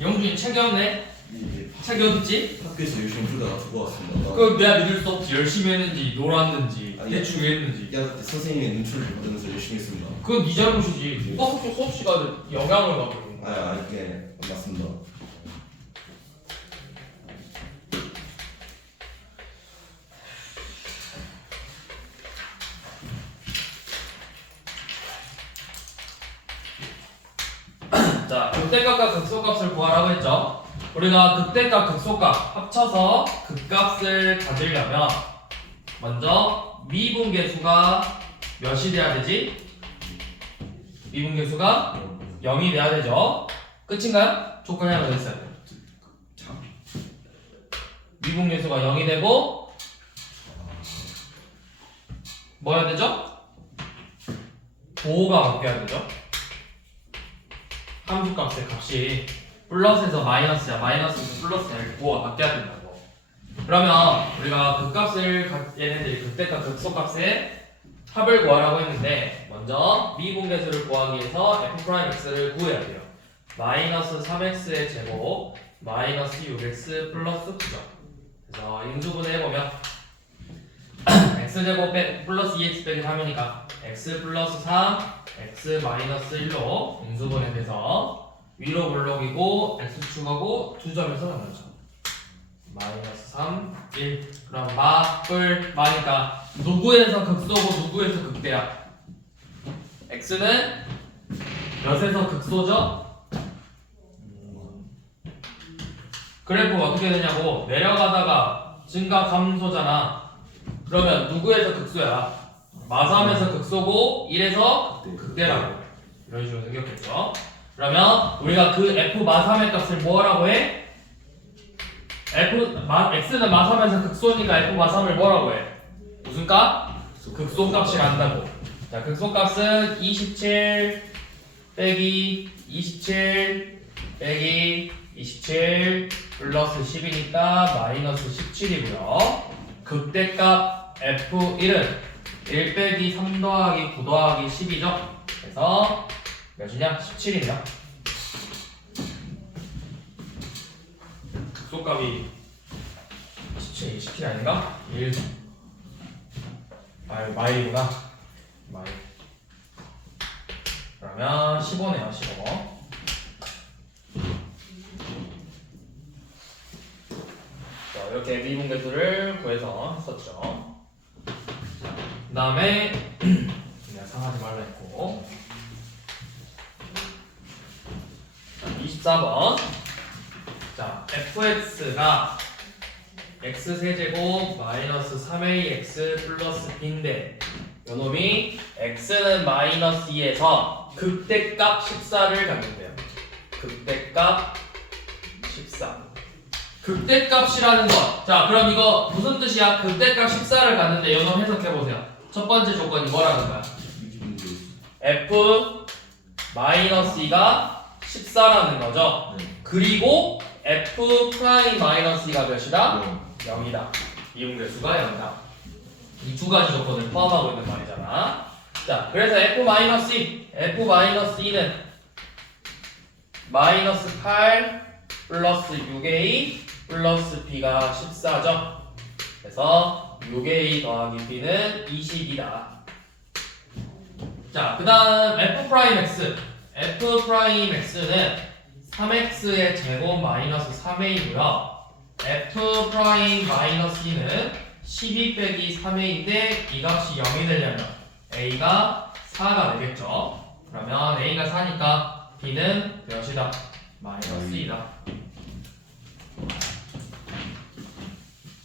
영준이 책이 없네? 책이 어딨지? 학교에서 열심히 풀다가 두고 왔습니다. 그럼 내가 믿을 수 없지. 열심히 했는지 놀았는지 아니, 대충 했는지. 야 그때 선생님의 눈초를 받으면서 열심히 했습니다. 그건 네 잘못이지. 누가 그렇게 수업 시간에 영향을 받고 있는 거야. 아니 그게 맞습니다. 자, 극대값과 극소값을 구하라고 했죠. 우리가 극대값, 극소값 합쳐서 극값을 가지려면 먼저 미분계수가 몇이 돼야 되지? 미분계수가 0이 돼야 되죠. 끝인가요? 조건 하나 더 있어야 돼요. 미분계수가 0이 되고 뭐 해야 되죠? 보호가 바뀌어야 되죠. 함수값의 값이 플러스에서 마이너스야, 마이너스에서 플러스야 이렇게 보호가 바뀌어야 된다고. 그러면 우리가 극값을 얘네들이 극대값, 극소값의 합을 구하라고 했는데 먼저 미분계수를 구하기 위해서 f'x를 구해야 돼요. 마이너스 3x의 제곱 마이너스 6x 플러스 9죠. 그래서 인수분해 해보면 x제곱 플러스 2x 빼기 3이니까 x 플러스 3 x 마이너스 1로 인수분해돼서 위로 블록이고 x축하고 두 점에서 나누죠. 마이너스 3, 1. 그럼 마니까 누구에서 극소고 누구에서 극대야? x는 몇에서 극소죠? 그래프가 어떻게 되냐고 내려가다가 증가 감소잖아. 그러면 누구에서 극소야? 마삼에서 극소고 1에서 극대라고. 이런 식으로 생겼겠죠. 그러면 우리가 그 f 마삼의 값을 뭐라고 해? x는 마삼에서 극소니까 f 마삼을 뭐라고 해? 무슨 값? 극소값이 난다고. 자, 극소값은 27 빼기 27 빼기 27 플러스 10이니까 마이너스 17이고요. 극대값 f1은 1 빼기 3 더하기 9 더하기 10이죠. 그래서 몇이냐? 17이네요. 극소값이 17이 아닌가? 1 마일이구나. 마일. 그러면 15네요. 15. 자, 이렇게 미분계수를 구해서 했었죠. 그 다음에 그냥 상하지 말라 했고 24번. 자, fx가 x세제곱 마이너스 3ax 플러스 b인데 요놈이 x는 마이너스 2에서 극대값 14를 갖는데요. 극대값 14. 극대값이라는 것. 자, 그럼 이거 무슨 뜻이야? 극대값 14를 갖는데 요놈 해석해보세요. 첫 번째 조건이 뭐라는 거야? f 마이너스 2가 14라는 거죠. 그리고 f 프라임 마이너스 2가 몇이다? 0이다. 미분계수가 0이다. 이 두 가지 조건을 포함하고 있는 말이잖아. 자, 그래서 f-2는 마이너스 8 플러스 6a 플러스 b가 14죠. 그래서 6a 더하기 b는 20이다. 자, 그 다음 f'x. f'x는 3x의 제곱 마이너스 3a이고요. f'-2는 12 빼기 3a인데 이 값이 0이 되려면 a가 4가 되겠죠. 그러면 a가 4니까 b는 몇이다? 마이너스 2다.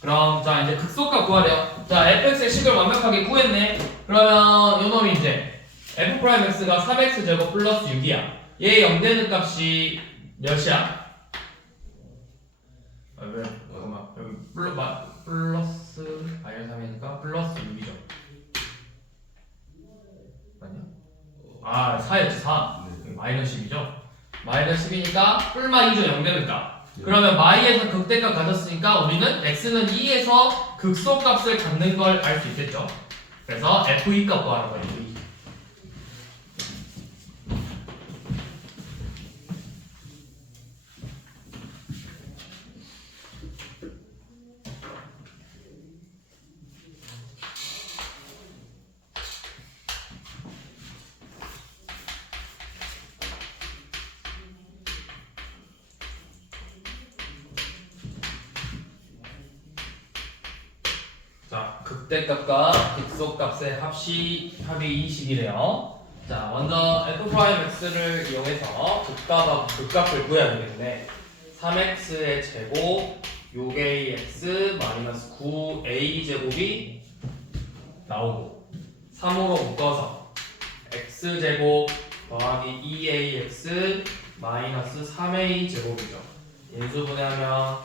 그럼 자, 이제 극소값 구하래요. 자, fx의 식을 완벽하게 구했네. 그러면 요놈이 이제 f'x가 3x 제곱 플러스 6이야. 얘 0 되는 값이 몇이야? 왜? 잠깐만, 여기 플러스 마이너스 3이니까 플러스 6이죠. 아니야? 아, 4였지. 4. 마이너스 10이죠. 마이너스 10이니까 뿔마 2죠. 0 되는 값. 그러면 마이에서 극대값 가졌으니까 우리는 x는 2에서 극소값을 갖는 걸 알 수 있겠죠. 그래서 f2 값 구하는 거예요. f2. 극대값과 극소값의 합이 20이래요. 자, 먼저 f'x를 이용해서 극값을 구해야 되겠는데 3x의 제곱 6ax 마이너스 9a 제곱이 나오고 3으로 묶어서 x제곱 더하기 2ax 마이너스 3a 제곱이죠. 인수분해하면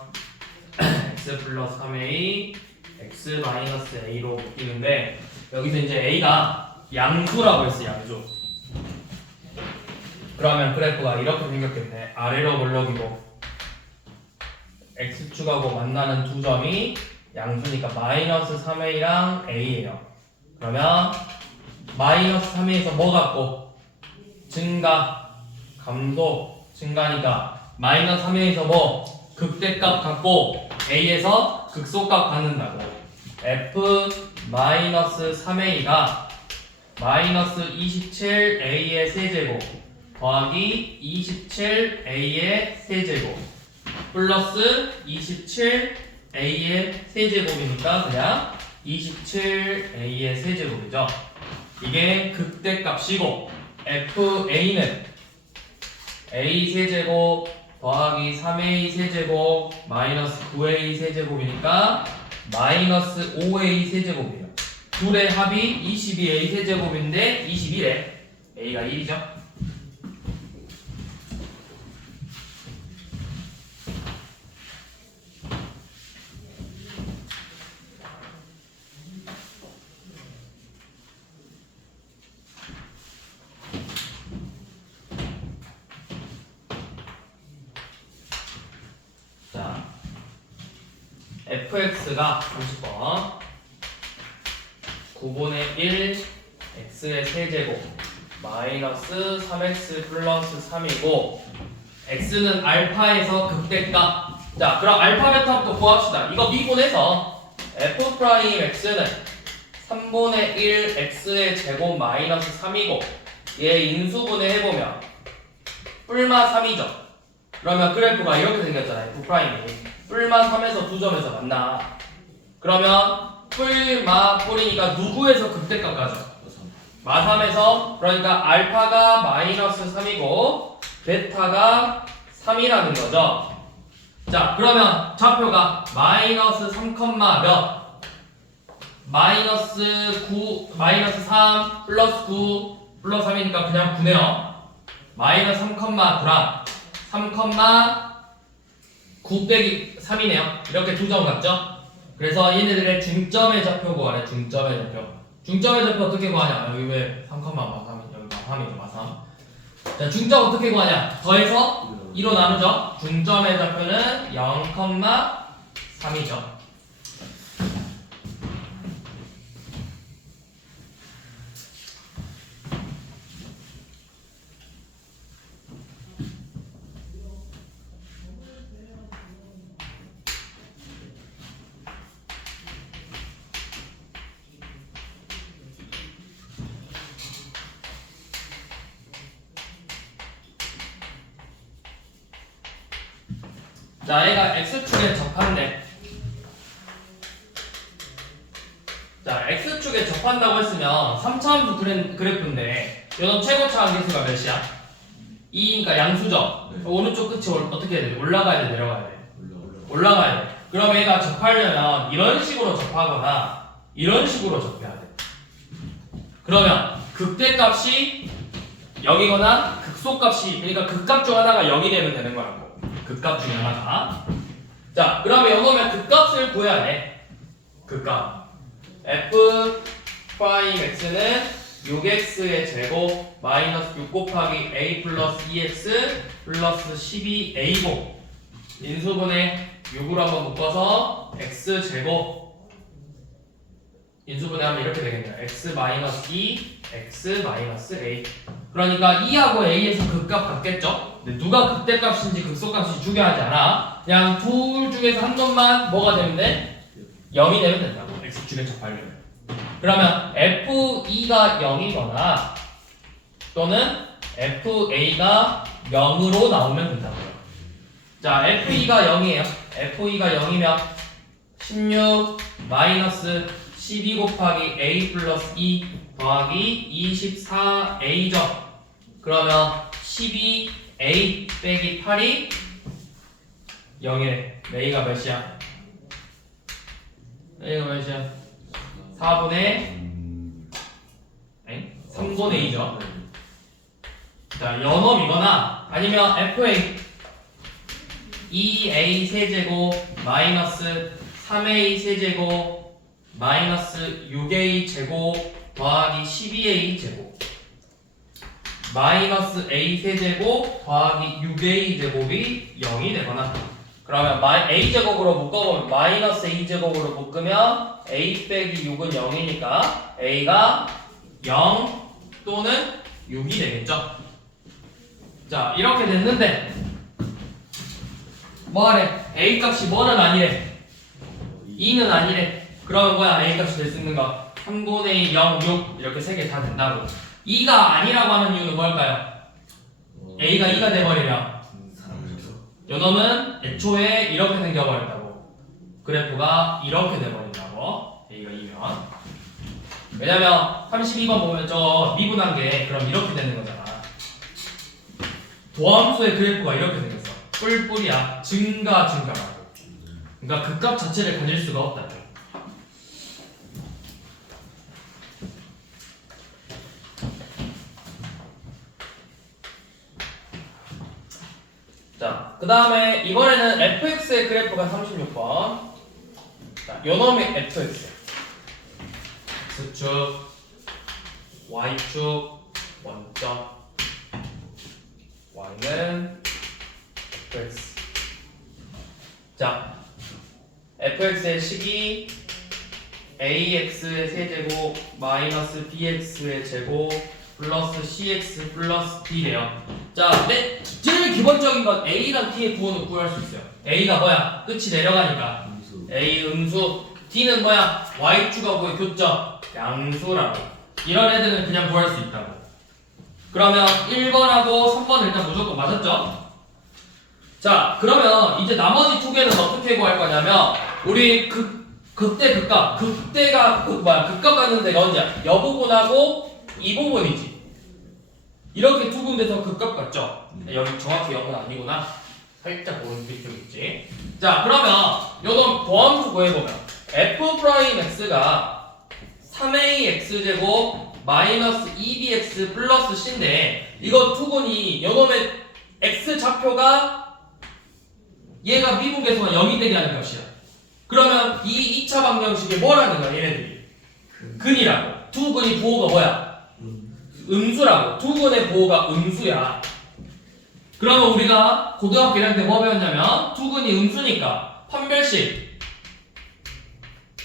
x 플러스 3a x 마이너스 a로 묶이는데 여기서 이제 a가 양수라고 했어요. 양수. 그러면 그래프가 이렇게 생겼겠네. 아래로 물러기고 x축하고 만나는 두 점이 양수니까 마이너스 3a랑 a예요. 그러면 마이너스 3a에서 뭐 같고? 증가, 감소, 증가니까 마이너스 3a에서 뭐? 극대값 같고 a에서 극소값 갖는다고. f 마이너스 3a가 마이너스 27a의 세제곱 더하기 27a의 세제곱 플러스 27a의 세제곱이니까 그냥 27a의 세제곱이죠. 이게 극대값이고 fa는 a 세제곱 더하기 3a 세제곱 마이너스 9a 세제곱이니까 마이너스 5a 세제곱이에요. 둘의 합이 22a 세제곱인데 21에 a가 1이죠. 자, fx가 30번 9분의 1 x의 세제곱 마이너스 3x 플러스 3이고 x는 알파에서 극대값. 자, 그럼 알파 베타부터 구합시다. 이거 미분해서 f'x는 3분의 1 x의 제곱 마이너스 3이고 얘 인수분해 해보면 뿔마 3이죠. 그러면 그래프가 이렇게 생겼잖아요. f'이 뿔마 3에서 두 점에서 만나. 그러면 뿔마 뿔이니까 누구에서 극대값 가죠? 마3에서. 그러니까 알파가 마이너스 3이고 베타가 3이라는 거죠. 자, 그러면 좌표가 마이너스 3, 몇? 마이너스 9, 마이너스 3 플러스 9 플러스 3이니까 그냥 9네요. 마이너스 3, 9랑 3, 9 빼기 3이네요. 이렇게 두 점 같죠? 그래서 얘네들의 중점의 좌표 구하래. 중점의 좌표. 중점의 좌표 어떻게 구하냐? 여기 왜 3, 마3 여기 마3이죠. 마3. 자, 중점 어떻게 구하냐? 더해서 2로 나누죠. 중점의 좌표는 0,3이죠. 자, 얘가 x축에 접한대. 자, x축에 접한다고 했으면 3차함수 그래프인데 이건 최고차 한계수가 몇이야? 2니까 양수죠? 네. 오른쪽 끝이 어떻게 해야 돼? 올라가야 돼? 내려가야 돼? 올라가요. 올라가야 돼. 그럼 얘가 접하려면 이런 식으로 접하거나 이런 식으로 접해야 돼. 그러면 극대값이 0이거나 극소값이, 그러니까 극값 중 하나가 0이 되면 되는 거라고. 극값 중에 하나가. 자, 그러면 이거면 극값을 구해야 돼. 극값. f'x는 6x의 제곱 마이너스 6 곱하기 a 플러스 2x 플러스 12a고 인수분해 6으로 한번 묶어서 x 제곱 인수분해하면 이렇게 되겠네요. x 마이너스 2 x 마이너스 a. 그러니까 2하고 a에서 극값 같겠죠? 근데 누가 극대값인지 극소값인지 중요하지 않아. 그냥 둘 중에서 한 놈만 뭐가 되면 돼? 0이 되면 된다고. x축에 접하려면. 그러면 f2가 0이거나 또는 fa가 0으로 나오면 된다고요. 자, f2가 0이에요. f2가 0이면 16 마이너스 12 곱하기 a 플러스 2 더하기 24a죠. 그러면 12a 빼기 8이 0이래. a가 몇이야? a가 몇이야? 4분의 3분의 2죠. 자, 연놈이거나 아니면 FA 2a 세제곱 마이너스 3a 세제곱 마이너스 6a 제곱 더하기 12a 제곱 마이너스 a 세제곱 더하기 6a 제곱이 0이 되거나 그러면 a 제곱으로 묶어보면 마이너스 a 제곱으로 묶으면 a 빼기 6은 0이니까 a가 0 또는 6이 되겠죠. 자, 이렇게 됐는데 뭐하래? a 값이 뭐는 아니래 2는 아니래. 그러면 뭐야? a 값이 될 수 있는 거 3분의 0, 6 이렇게 3개 다 된다고. 2가 아니라고 하는 이유는 뭘까요? a가 2가 돼버리면 요놈은 애초에 이렇게 생겨버린다고. 그래프가 이렇게 돼버린다고. a가 2면 왜냐면 32번 보면 저 미분한 게 그럼 이렇게 되는 거잖아. 도함수의 그래프가 이렇게 생겼어. 뿔뿔이야. 증가라고. 그러니까 그 값 자체를 가질 수가 없다. 자, 그 다음에 이번에는 fx의 그래프가 36번. 자, 요놈이 fx. x축, y축, 원점. y는 fx. 자, fx의 식이 ax의 세제곱 마이너스 bx의 제곱 플러스 cx 플러스 d래요. 자, 제일 기본적인 건 a랑 t의 구호는 구할 수 있어요. a가 뭐야? 끝이 내려가니까 a 음수, d는 뭐야? y축하고의 교점 양수라고. 이런 애들은 그냥 구할 수 있다고. 그러면 1번하고 3번은 일단 무조건 맞았죠? 자, 그러면 이제 나머지 두 개는 어떻게 구할 거냐면 우리 극대 극값 극대가 극값 갖는 데가 언제야? 여 부분하고 이 부분이지. 이렇게 두 군데서 극값 같죠? 여기 정확히 0은 아니구나. 살짝 오른쪽 쪽 있지. 자, 그러면 요놈 도함수 구해보면 f'x가 3ax제곱 마이너스 2bx 플러스 c인데 이거 두근이 요놈의 x 좌표가 얘가 미분계수가 0이 되게 하는 값이야. 그러면 이 2차 방정식이 뭐라는 거야 얘네들이? 근이라고. 두 근이 부호가 뭐야? 음수라고. 두 근의 부호가 음수야. 그러면 우리가 고등학교 1학년 때 뭐 배웠냐면 두 근이 음수니까 판별식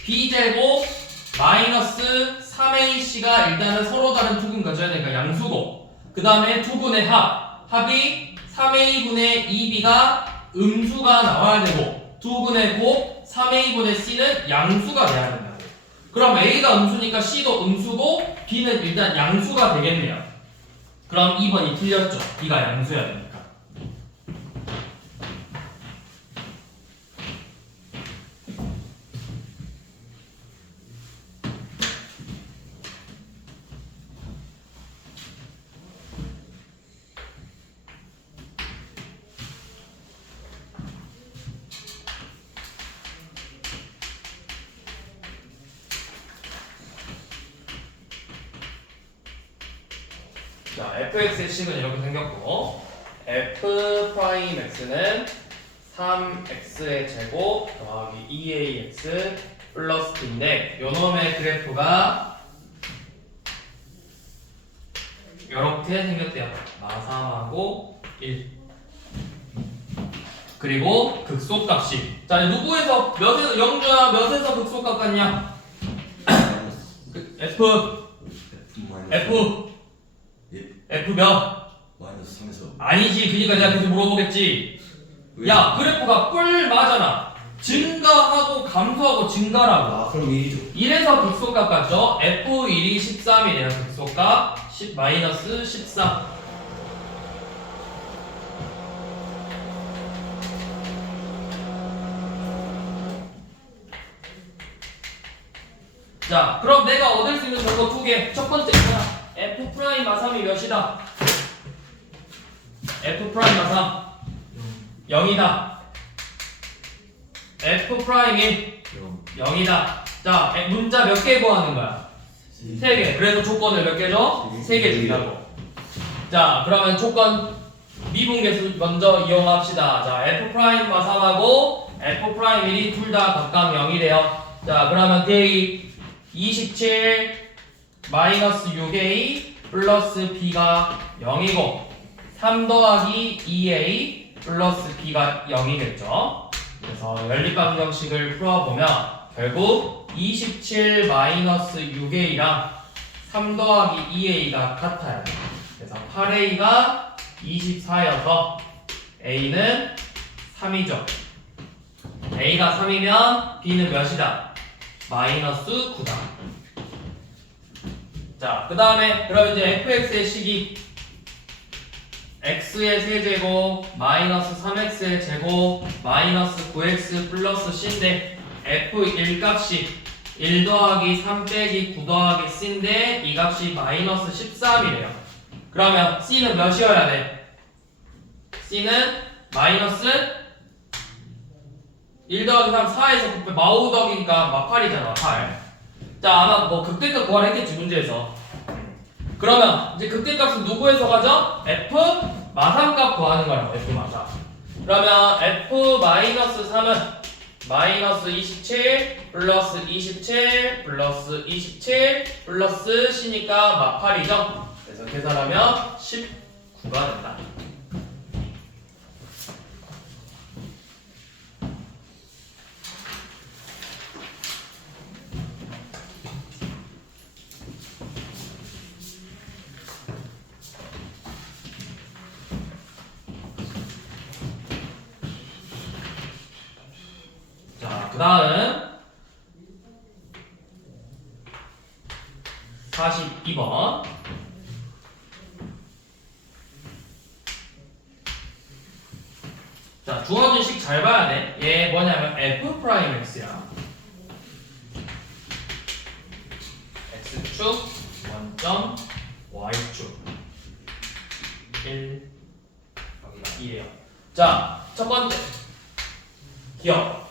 b제곱 마이너스 3ac가 일단은 서로 다른 두 근 가져야 되니까 양수고 그 다음에 두 근의 합이 3a분의 2b가 음수가 나와야 되고 두 근의 곱 3a분의 c는 양수가 돼야 된다고. 그럼 a가 음수니까 c도 음수고 b는 일단 양수가 되겠네요. 그럼 2번이 틀렸죠. b가 양수여야 되니까. 자, fx의 식은 이렇게 생겼고 f'x는 3x의 제곱 더하기 2ax 플러스 t인데 요놈의 그래프가 이렇게 생겼대요. 마삼하고 1 그리고 극소값이 자, 누구에서 몇에서 영주야 몇에서 극소값 같냐? F 몇? 마이너스 3에서 아니지. 그니까 내가 계속 물어보겠지. 야, 그래프가 뿔 맞잖아. 증가하고 감소하고 증가라고. 그럼 1이죠. 1에서 극소값 같죠? F1이 13이래요. 극소값 10 마이너스 13. 자, 그럼 내가 얻을 수 있는 정보 두 개. 첫 번째 있잖아. f 프라임 마삼이 몇이다? f 프라임 마삼 0이다. f 프라임이 0이다. 자, 문자 몇 개 구하는 거야? 3개. 그래서 조건을 몇 개죠? 3개 준다고. 자, 그러면 조건 미분계수 먼저 이용합시다. 자, f 프라임과 3하고 f 프라임 1이 둘 다 각각 0이래요. 자, 그러면 대입 27 마이너스 6a 플러스 b가 0이고 3 더하기 2a 플러스 b가 0이겠죠. 그래서 연립방정식을 풀어보면 결국 27 마이너스 6a랑 3 더하기 2a가 같아요. 그래서 8a가 24여서 a는 3이죠. a가 3이면 b는 몇이다? 마이너스 9다. 자, 그 다음에 그럼 이제 fx의 식이 x의 세제곱 마이너스 3x의 제곱 마이너스 9x 플러스 c인데 f1 값이 1 더하기 3 빼기 9 더하기 c인데 이 값이 마이너스 13이래요. 그러면 c는 몇이어야 돼? c는 마이너스 1 더하기 3 4에서 9 마오덕이니까 막 8이잖아 8. 자, 아마 뭐 극대값 구하라 했겠지 문제에서. 그러면 이제 극대값은 누구에서 가죠? f 마삼값 구하는 거라고. f 마삼. 그러면 f 마이너스 3은 마이너스 27 플러스 27 플러스 27 플러스 c니까 막 8이죠. 그래서 계산하면 19가 된다. 그 다음 42번 자, 주어진 식 잘 봐야 돼. 얘 뭐냐면 f 프라임 x야. x축 원점 y축 1 여기가 2예요. 자, 첫 번째 기억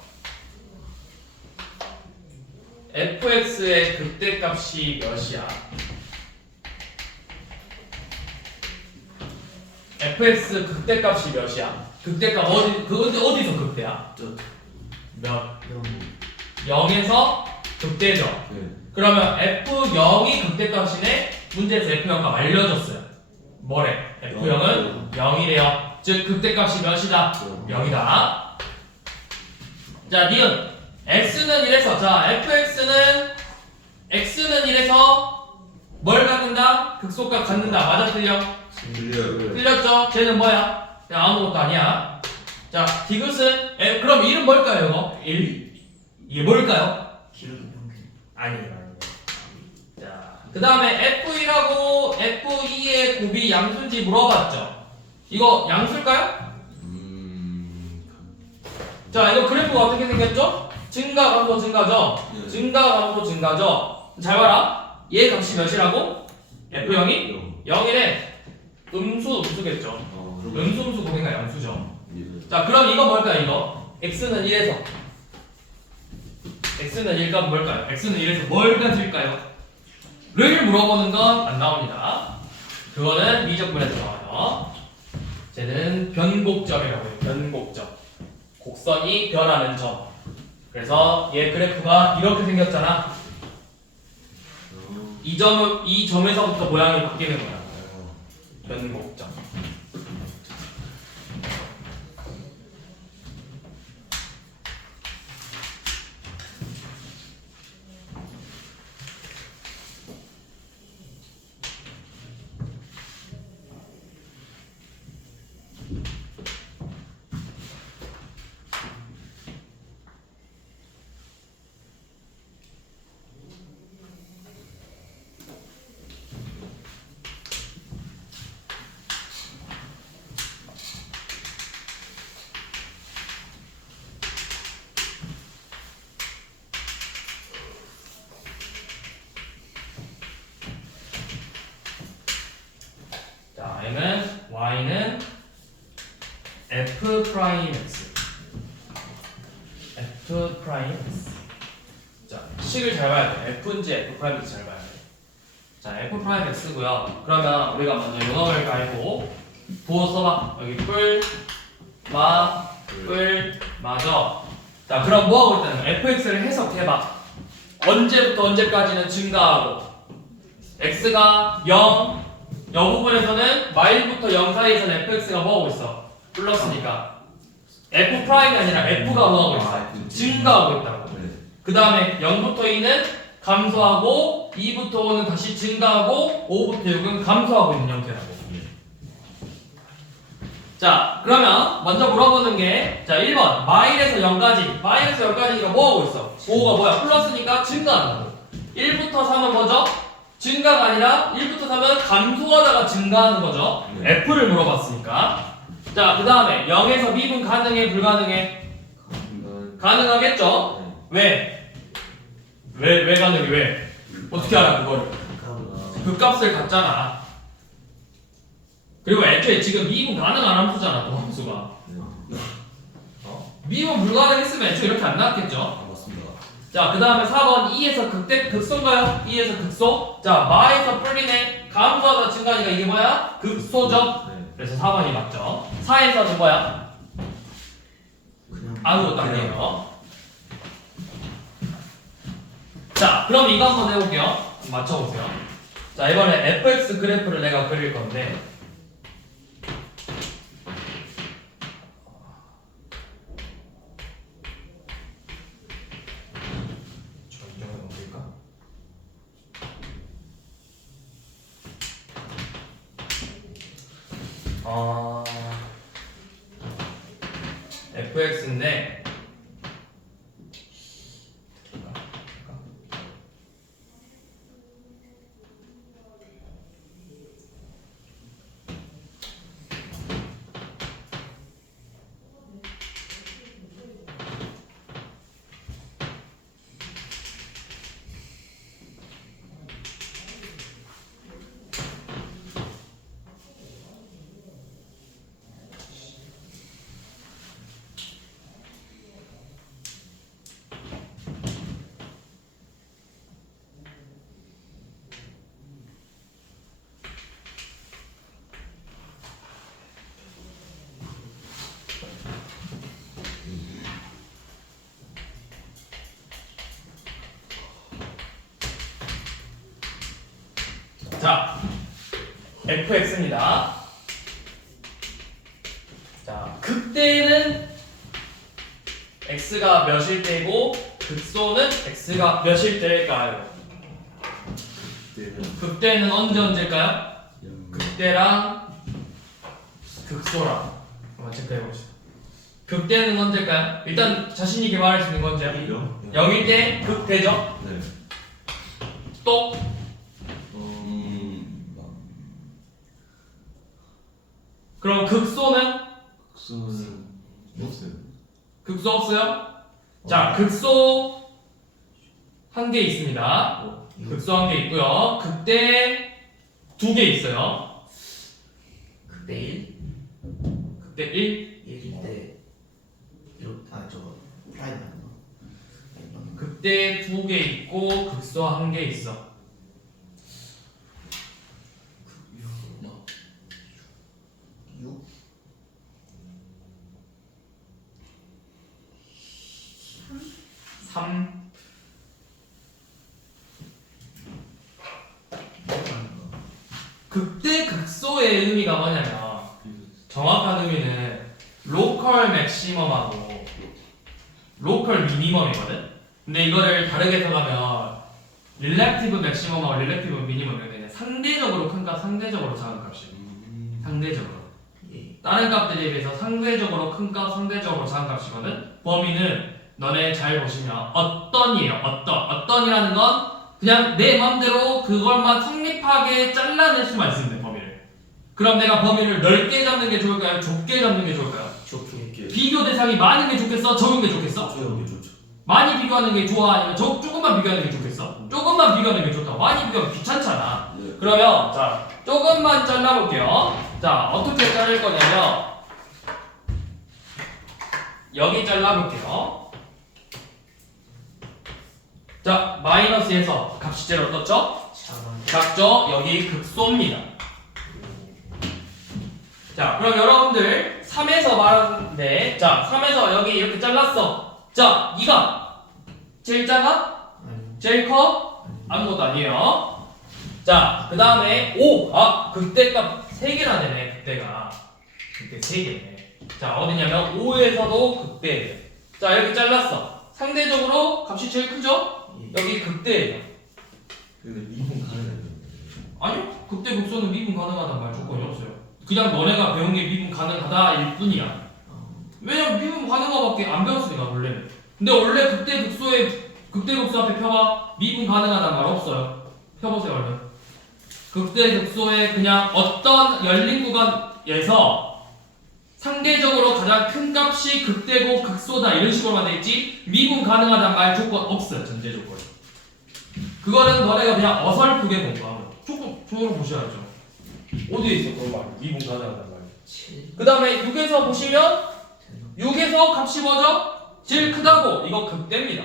fx의 극대값이 몇이야? fx 극대값이 몇이야? 극대값 어디서 극대야? 몇? 0에서 극대죠. 네. 그러면 f0이 극대값이네. 문제에서 f0값 알려줬어요. 뭐래? f0은 0이래요. 즉 극대값이 몇이다? 0이다. 자, 니은 x는 1에서 자 fx는 x는 1에서 뭘 갖는다? 극소값 갖는다. 맞아 틀려? 틀려요. 틀렸죠? 쟤는 뭐야? 그냥 아무것도 아니야. 자, 디귿은 그럼 1은 뭘까요 이거? 1 이게 뭘까요? 아니에요. 자, 그 다음에 f1하고 f2의 곱이 양수인지 물어봤죠? 이거 양수일까요? 자, 이거 그래프가 어떻게 생겼죠? 증가, 감소, 증가죠? 네. 증가, 감소, 증가죠? 잘 봐라. 얘 값이 몇이라고? F0이? 0이래. 음수겠죠? 음수 곱인가 양수죠? 자, 그럼 이거 뭘까요, 이거? x는 1에서 x는 1값 뭘까요? x는 1에서 뭘 가질까요? 를 물어보는 건 안 나옵니다. 그거는 미적분에서 나와요. 쟤는 변곡점이라고 해요. 변곡점. 곡선이 변하는 점. 그래서 얘 그래프가 이렇게 생겼잖아. 이 점에서부터 모양이 바뀌는 거야. 변곡점. y는 f 프라임 x. f 프라임 x. 자, 식을 잘 봐야 돼. f인지 f 프라임 x 잘 봐야 돼. 자, f 프라임 x고요. 그러면 우리가 먼저 요놈을 갈고 부호 써봐. 여기 마죠. 자, 그럼 뭐하고 있다는 거야? fx를 해석해봐. 언제부터 언제까지는 증가하고 x가 0 부분에서는 마일부터 0 사이에서는 fx가 뭐하고 있어? 플러스니까 f 프라임이 아니라 f가 뭐하고 있어? 증가하고 있다고. 그 다음에 0부터 2는 감소하고 2부터 5는 다시 증가하고 5부터 6은 감소하고 있는 형태라고. 자, 그러면 먼저 물어보는 게, 자, 1번 마일에서 0까지, 마일에서 0까지니까 뭐하고 있어? 5가 뭐야? 플러스니까 증가한다고. 1부터 3은 뭐죠? 증가가 아니라 1부터 3은 감소하다가 증가하는 거죠. F를 물어봤으니까. 자, 그 다음에 0에서 미분 가능해? 불가능해? 가능하겠죠? 왜? 왜 가능해? 왜? 어떻게 알아 그거를? 그 값을 갖잖아. 그리고 애초에 지금 미분 가능한 함수잖아, 또 함수가. 미분 불가능했으면 애초에 이렇게 안 나왔겠죠? 맞습니다. 자, 그 다음에 4번 2에서 극소인가요? 2에서 극소? 자, 마에서 풀리네. 감소하다 증가하니까 이게 뭐야? 극소죠? 그래서 4번이 맞죠? 4에서는 뭐야? 아무것도 아니에요. 자, 그럼 이거 한번 해볼게요. 맞춰보세요. 자, 이번에 fx 그래프를 내가 그릴 건데, 저 이쪽으로 넘길까? fx인데 자, fx입니다. 자, 극대는 x가 몇일 때이고 극소는 x가 몇일 때일까요? 극대는 언제일까요? 극대랑 극소랑 한번 체크해봅시다. 극대는 언제일까요? 일단 자신 있게 말할 수 있는 건 언제요? 0일 때 극대죠? 네. 또 그럼 극소는? 극소는 없어요. 극소 없어요? 자, 극소 한 개 있습니다. 극소 한 개 있고요. 극대 두 개 있어요. 극대 1? 극대 1, 1일 때 이렇게 저거 프라임 하는 거. 극대 두 개 있고 극소 한 개 있어. 6? 3. 극대 극소의 의미가 뭐냐면 정확한 의미는 로컬 맥시멈하고 로컬 미니멈이거든. 근데 이거를 다르게 해석하면 릴렉티브 맥시멈하고 릴렉티브 미니멈이 상대적으로 큰 값, 상대적으로 작은 값이. 상대적으로. 예. 다른 값들에 비해서 상대적으로 큰 값, 상대적으로 작은 값이거든. 범위는 너네 잘 보시면 어떤이에요. 어떤이라는 건 그냥 내 맘대로 그걸만 성립하게 잘라낼 수만 있으면 돼, 범위를. 그럼 내가 범위를 넓게 잡는 게 좋을까요? 좁게 잡는 게 좋을까요? 좁게. 비교 대상이 많은 게 좋겠어? 적은 게 좋겠어? 좁게 좋죠. 많이 비교하는 게 좋아? 아니면 조금만 비교하는 게 좋겠어? 조금만 비교하는 게 좋다. 많이 비교하면 귀찮잖아. 네. 그러면 자, 조금만 잘라볼게요. 자, 어떻게 자를 거냐면 여기 잘라볼게요. 자, 마이너스에서 값이 제로 떴죠? 작죠? 여기 극소입니다. 자, 그럼 여러분들 3에서 말하는데, 자, 3에서 여기 이렇게 잘랐어. 자, 2가 제일 작아? 제일 커? 아무것도 아니에요. 자, 그 다음에 5. 극대값 3개나 되네, 극대가. 극대 3개네. 자, 어디냐면 5에서도 극대예요. 자, 이렇게 잘랐어. 상대적으로 값이 제일 크죠? 여기 극대예요. 근데 미분 가능해요. 아니요, 극대 극소는 미분 가능하다는 말 조건이 없어요. 그냥 너네가 배운 게 미분 가능하다일 뿐이야. 왜냐면 미분 가능하밖에 안 배웠으니까 원래는. 근데 원래 극대 극소 앞에 펴봐. 미분 가능하다는 말 없어요. 펴보세요 얼른. 극대 극소에 그냥 어떤 열린 구간에서 상대적으로 가장 큰 값이 극대고 극소다 이런 식으로만 돼 있지 미분 가능하다는 말 조건 없어요. 전제 조건. 그거는 너네가 그냥 어설프게 공부하는 거. 조금 보셔야죠. 어디에 있어 그런 말? 미분 가능하다는 말. 그 다음에 6에서 보시면 6에서 값이 뭐죠? 제일 크다고. 이거 극대입니다.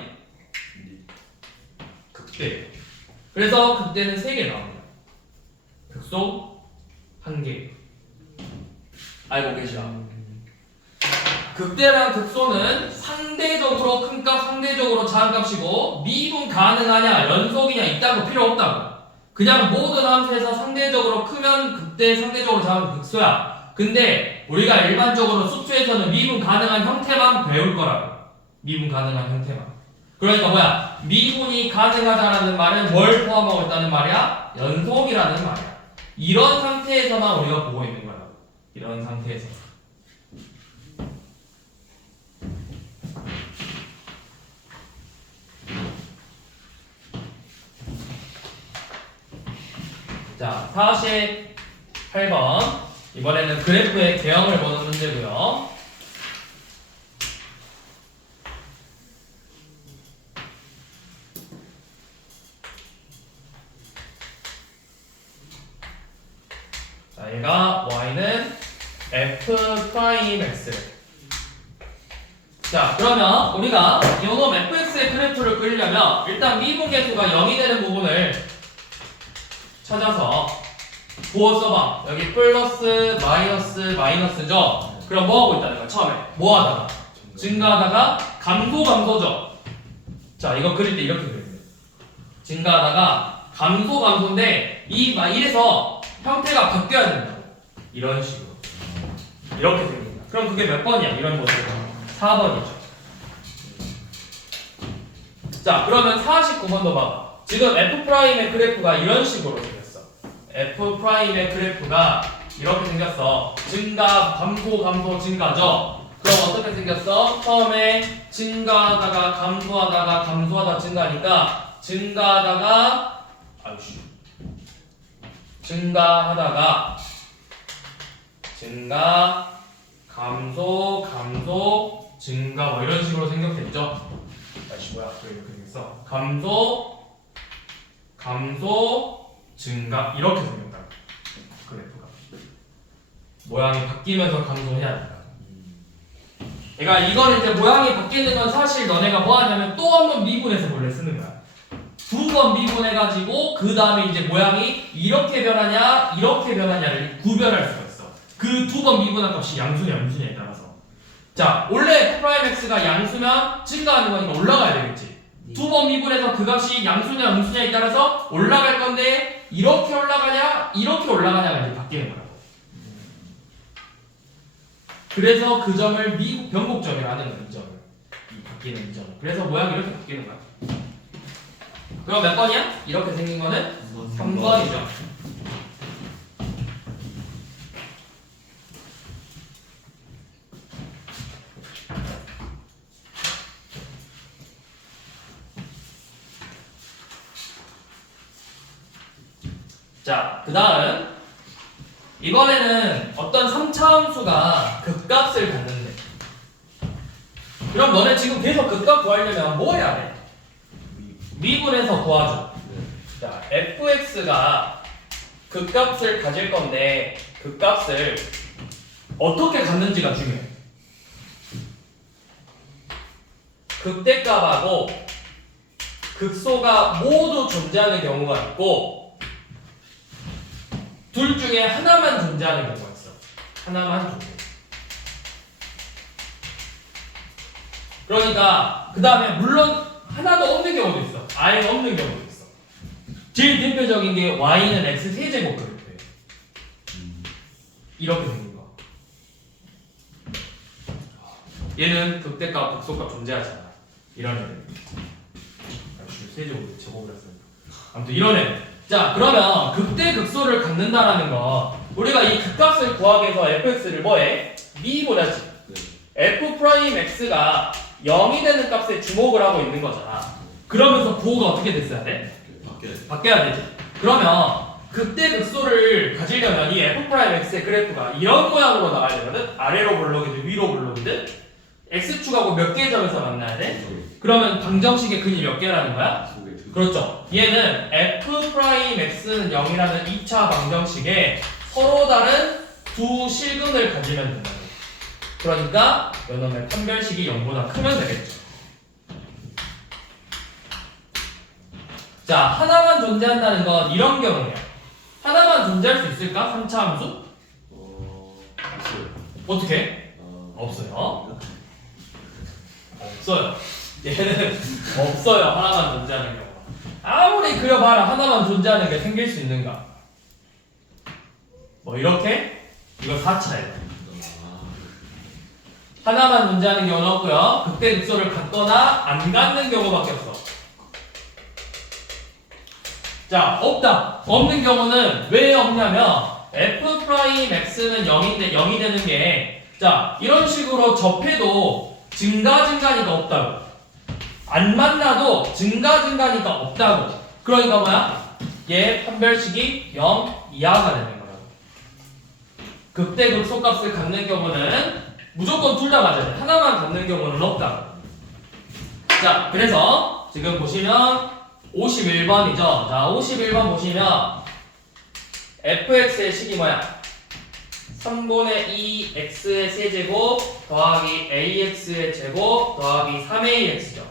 극대. 그래서 극대는 3개 나옵니다. 극소 1개. 알고 계시나? 극대랑 극소는 상대적으로 큰 값, 상대적으로 작은 값이고 미분 가능하냐, 연속이냐 이딴 거 필요 없다고. 그냥 모든 함수에서 상대적으로 크면 극대, 상대적으로 작으면 극소야. 근데 우리가 일반적으로 수투에서는 미분 가능한 형태만 배울 거라고. 미분 가능한 형태만. 그러니까 뭐야? 미분이 가능하다라는 말은 뭘 포함하고 있다는 말이야? 연속이라는 말이야. 이런 상태에서만 우리가 보고 있는 거야. 이런 상태에서. 자, 48번. 이번에는 그래프의 개형을 보는 문제고요. 자, 얘가 y는 f'(x). 자, 그러면 우리가 요놈 fx의 그래프를 그리려면 일단 미분계수가 0이 되는 부분을 찾아서 부호 써봐. 여기 플러스, 마이너스죠? 그럼 뭐 하고 있다는 거야, 처음에? 뭐 하다가? 증가하다가 감소죠? 자, 이거 그릴 때 이렇게 그려요. 증가하다가 감소인데 이래서 형태가 바뀌어야 된다고. 이런 식으로. 이렇게 생긴다. 그럼 그게 몇 번이야? 이런 모습. 4번이죠. 자, 그러면 49번도 봐봐. 지금 F'의 그래프가 이런 식으로 생겼어. F'의 그래프가 이렇게 생겼어. 증가, 감소, 증가죠? 그럼 어떻게 생겼어? 처음에 증가하다가 감소하다 증가하니까 증가하다가 증가, 감소, 증가 뭐 이런 식으로 생겼겠죠? 다시 뭐야? 왜 이렇게 생겼어? 감소, 증가 이렇게 생겼다. 그래프가 모양이 바뀌면서 감소해야 된다. 그러니까 이건 이제 모양이 바뀌는 건 사실 너네가 뭐 하냐면 또 한 번 미분해서 원래 쓰는 거야. 2번 미분해가지고 그 다음에 이제 모양이 이렇게 변하냐 이렇게 변하냐를 구별할 수가 있어. 그 2번 미분한 값이 양수냐 음수냐에 따라서. 자, 원래 F'X가 양수면 증가하는 거니까 올라가야 되겠지. 2번 미분해서 그 값이 양수냐 음수냐에 따라서 올라갈 건데 이렇게 올라가냐 이렇게 올라가냐가 이제 바뀌는 거라고. 그래서 그 점을 변곡점이라는 거야. 이 점을. 이 바뀌는 이 점을. 그래서 모양이 이렇게 바뀌는 거야. 그럼 몇 번이야? 이렇게 생긴 거는 3번이죠. 자, 그 다음 이번에는 어떤 3차 함수가 극값을 갖는데 그럼 너네 지금 계속 극값 구하려면 뭐 해야 돼? 미분해서 구하죠. 자, fx가 극값을 가질 건데 그 값을 어떻게 갖는지가 중요해. 극대값하고 극소가 모두 존재하는 경우가 있고 둘 중에 하나만 존재하는 경우가 있어. 하나만 존재. 그러니까 그 다음에 물론 하나도 없는 경우도 있어. 아예 없는 경우도 있어. 제일 대표적인 게 y는 x 세제곱 그래프예요. 이렇게 생긴 거. 얘는 극대값, 극소값 존재하잖아. 이런 애들. 세제곱 제곱을 했으니까. 아무튼 이런 애들. 자, 그러면 극대 극소를 갖는다라는 거 우리가 이 극값을 구하기 위해서 fx를 뭐해? 미분하지. f 프라임 x가 0이 되는 값에 주목을 하고 있는 거잖아. 그러면서 부호가 어떻게 됐어야 돼? 바뀌어야 되지. 그러면 극대 극소를 가지려면 이 f 프라임 x의 그래프가 이런 모양으로 나와야 되거든. 아래로 블록이든 위로 블록이든 x축하고 몇 개의 점에서 만나야 돼? 그러면 방정식의 근이 몇 개라는 거야? 그렇죠. 얘는 f 프라임 x는 0이라는 2차 방정식에 서로 다른 두 실근을 가지면 된다. 그러니까 요놈의 판별식이 0보다 크면 되겠죠. 자, 하나만 존재한다는 건 이런 경우예요. 하나만 존재할 수 있을까? 3차 함수? 없어요. 어떻게? 없어요. 없어요. 얘는 없어요. 하나만 존재하는 경우. 아무리 그려봐라 하나만 존재하는 게 생길 수 있는가? 뭐 이렇게? 이거 4차예요. 하나만 존재하는 경우는 없고요. 극대 극소를 갖거나 안 갖는 경우밖에 없어. 자, 없다. 없는 경우는 왜 없냐면 f 프라임 x는 0인데 0이 되는 게 자, 이런 식으로 접해도 증가니까 없다고. 안 만나도 증가니까 없다고. 그러니까 뭐야? 얘 판별식이 0 이하가 되는 거라고. 극대 극소 값을 갖는 경우는 무조건 둘 다 맞아야 돼. 하나만 갖는 경우는 없다고. 자, 그래서 지금 보시면 51번이죠. 자, 51번 보시면 fx의 식이 뭐야? 3분의 2 x의 세제곱 더하기 ax의 제곱 더하기 3ax죠.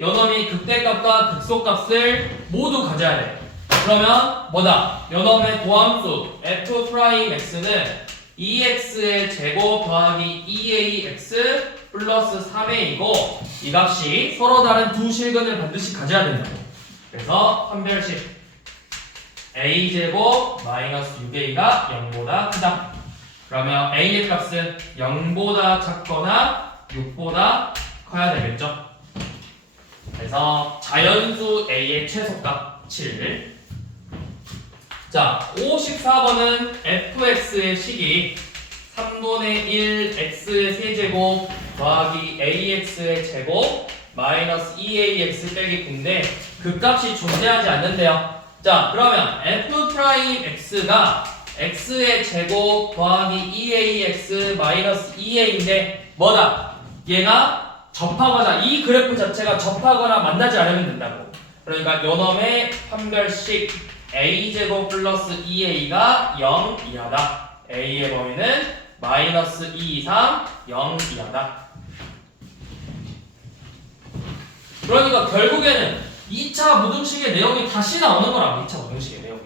요놈이 극대값과 극소값을 모두 가져야 돼. 그러면 뭐다? 요놈의 도함수 f 프라임 x는 2x의 제곱 더하기 2ax 플러스 3a이고 이 값이 서로 다른 두 실근을 반드시 가져야 된다고. 그래서 판별식 a제곱 마이너스 6a가 0보다 크다. 그러면 a의 값은 0보다 작거나 6보다 커야 되겠죠. 그래서 자연수 a의 최소값 7. 자, 54번은 fx의 식이 3분의 1 x의 세제곱 더하기 ax의 제곱 마이너스 2ax 빼기 9인데 그 값이 존재하지 않는데요. 자, 그러면 f 프라임 x가 x의 제곱 더하기 2ax 마이너스 2a인데 뭐다? 얘가 접하거나 이 그래프 자체가 접하거나 만나지 않으면 된다고. 그러니까 요놈의 판별식 a제곱 플러스 2a가 0 이하다. a의 범위는 마이너스 2 이상 0 이하다. 그러니까 결국에는 2차 무등식의 내용이 다시 나오는 거라고. 2차 무등식의 내용이.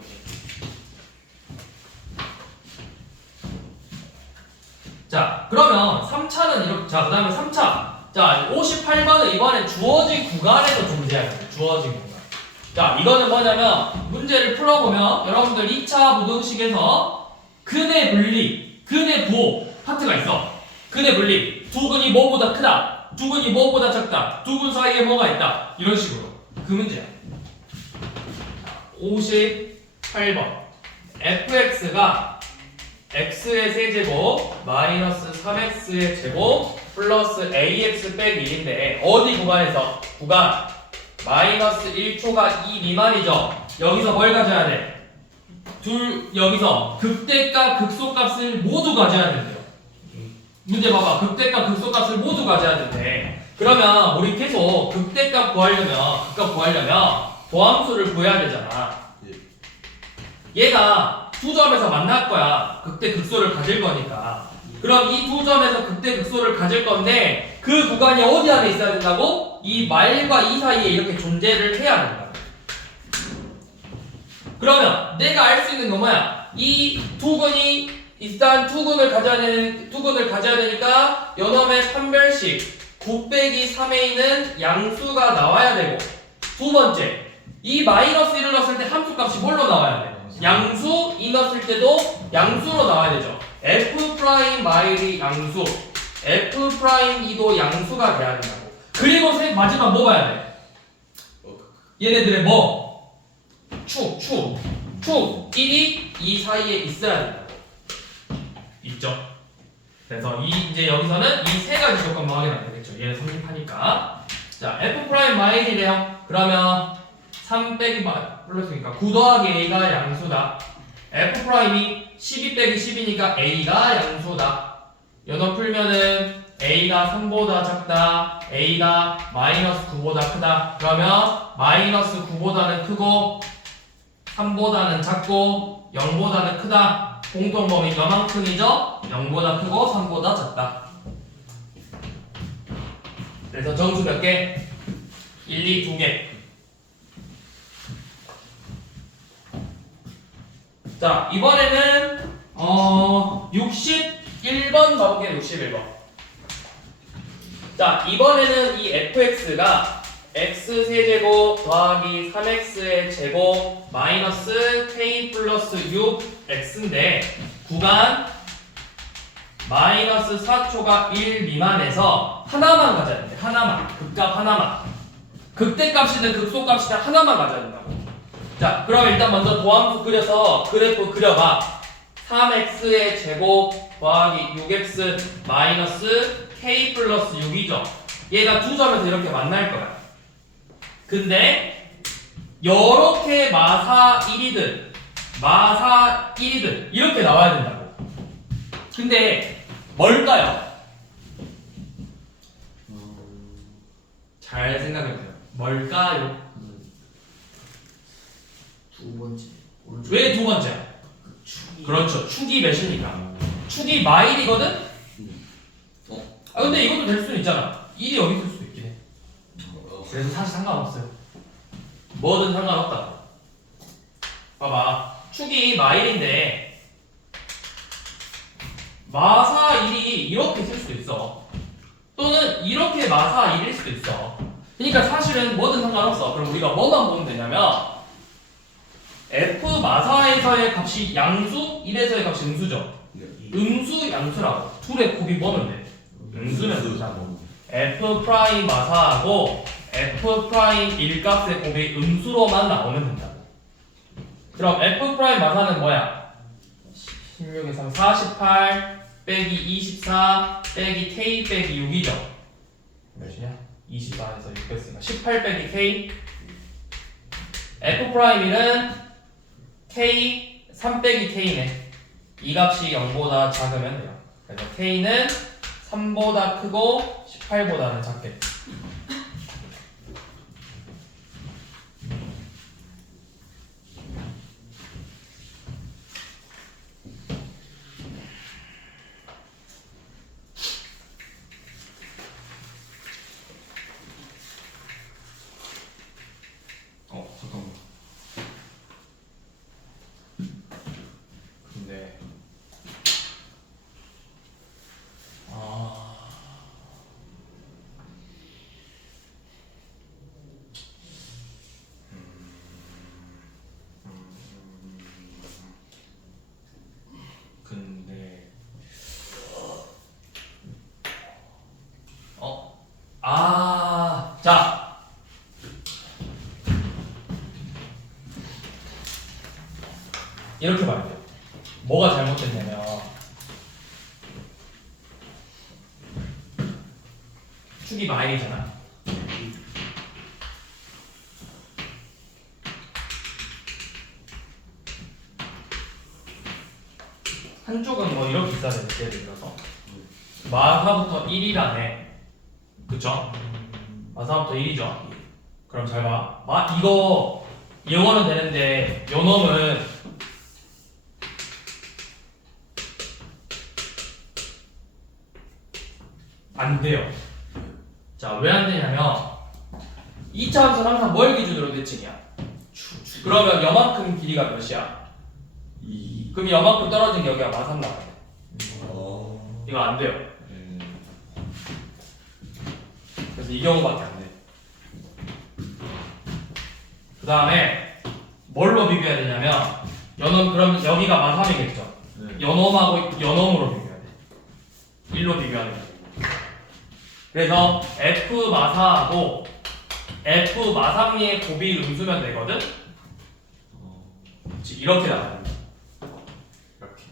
자, 그러면 3차는 이렇게. 자, 그 다음에 3차. 자, 58번은 이번에 주어진 구간에서 존재해야 돼요. 주어진 구간. 자, 이거는 뭐냐면 문제를 풀어보면 여러분들 2차 무등식에서 근의 분리, 근의 부호 파트가 있어. 근의 분리. 두 근이 뭐보다 크다. 두 근이 뭐보다 작다. 두 근 사이에 뭐가 있다. 이런 식으로. 그 문제야. 58번. fx가 x의 세제곱 마이너스 3x의 제곱 플러스 ax 빼기 1인데 어디 구간에서? 구간 마이너스 1초가 2 미만이죠. 여기서 뭘 가져야 돼? 여기서 극대값 극소값을 모두 가져야 된대요. 문제 봐봐. 극대값 극소값을 모두 가져야 된대. 그러면 우리 계속 극대값 구하려면 도함수를 구해야 되잖아. 얘가 두 점에서 만날 거야. 극대 극소를 가질 거니까. 그럼 이 두 점에서 극대 극소를 가질 건데 그 구간이 어디 안에 있어야 된다고? 이 말과 이 사이에 이렇게 존재를 해야 된다. 그러면 내가 알 수 있는 건 뭐야? 이 두근이 일단 두근을 가져야 되니까 요놈의 판별식 9 빼기 3에 있는 양수가 나와야 되고, 두 번째, 이 마이너스 1을 넣었을 때 함수값이 뭘로 나와야 돼? 양수 2 넣었을 때도 양수로 나와야 되죠. f 프라임 마일이 양수, f 프라임 2도 양수가 돼야 된다고. 그리고 마지막 뭐 봐야 돼? 얘네들의 뭐? 축 1이 이 사이에 있어야 된다고. 있죠? 그래서 이제 여기서는 이 세 가지 조건만 확인하면 되겠죠. 얘는 성립하니까. 자, f 프라임 마일이래요. 그러면 3 빼기 플러스니까 9 더하기 a가 양수다. f 프라임이 12 빼기 10이니까 a가 양수다. 연어 풀면은 a가 3보다 작다, a가 마이너스 9보다 크다. 그러면 마이너스 9보다는 크고 3보다는 작고 0보다는 크다. 공통범위 요만큼이죠? 0보다 크고 3보다 작다. 그래서 정수 몇 개? 1, 2, 2개. 자, 이번에는 61번 가볼게요. 61번. 자, 이번에는 이 fx가 x세제곱 더하기 3x의 제곱 마이너스 k 플러스 6x인데 구간 마이너스 4초가 1 미만에서 하나만 가져야 돼. 하나만. 극값 하나만. 극대값이든 극소값이든 하나만 가져야 된다고. 자, 그럼 일단 먼저 도함수 그려서 그래프 그려봐. 3x의 제곱 더하기 6x 마이너스 k 플러스 6이죠. 얘가 두 점에서 이렇게 만날 거야. 근데 요렇게 마사 1이든 마사 1이든 이렇게 나와야 된다고. 근데 뭘까요? 잘 생각해보세요. 뭘까요? 두 번째. 오른쪽. 왜 두 번째야? 축이. 그렇죠. 축이 몇이니까. 축이 마일이거든? 아 근데 이것도 될 수는 있잖아. 1이 여기 있을 수도 있긴 해. 그래서 사실 상관없어요. 뭐든 상관없다. 봐봐. 축이 마일인데 마사 1이 이렇게 쓸 수도 있어. 또는 이렇게 마사 1일 수도 있어. 그러니까 사실은 뭐든 상관없어. 그럼 우리가 뭐만 보면 되냐면 f 마사에서의 값이 양수, 1에서의 값이 음수죠. 음수, 양수라고. 둘의 곱이 뭐면 돼? 음수면 된다고. f 프라임 마사하고 f 프라임 1값의 곱이 음수로만 나오면 된다고. 그럼 f 프라임 마사는 뭐야? 16에 3, 48 빼기 24 빼기 k 빼기 6이죠. 몇이냐? 24에서 6 뺐으니까 18 빼기 k. f 프라임 1은 k 3 빼기 k네. 이 값이 0보다 작으면 돼요. 그래서 k는 3보다 크고 18보다는 작게. 잠깐만. 근데 근데 자. 이렇게 말해요. 뭐가 잘못됐냐면 축이 마일이잖아. 한쪽은 뭐 이렇게 있어야 되는데 예를 들어서 마사부터 1이라네. 그쵸? 마사부터 1이죠. 그럼 잘 봐. 이거는 되는데 요 놈은 안 돼요. 자, 왜 안 되냐면 2차 함수는 항상 뭘 기준으로 대칭이야? 그러면 여만큼 길이가 몇이야? 2. 그럼 여만큼 떨어진 게 여기가 마삼 나와야 돼. 이거 안 돼요. 그래서 이 경우밖에 안 돼. 그 다음에 뭘로 비교해야 되냐면 연놈 그러면 여기가 마삼이겠죠. 연놈하고 연놈으로 비교해야 돼. 1로 비교하는 거야. 그래서 F 마사하고 F 마삼리의 곱이 음수면 되거든? 이렇게 나와요. 이렇게.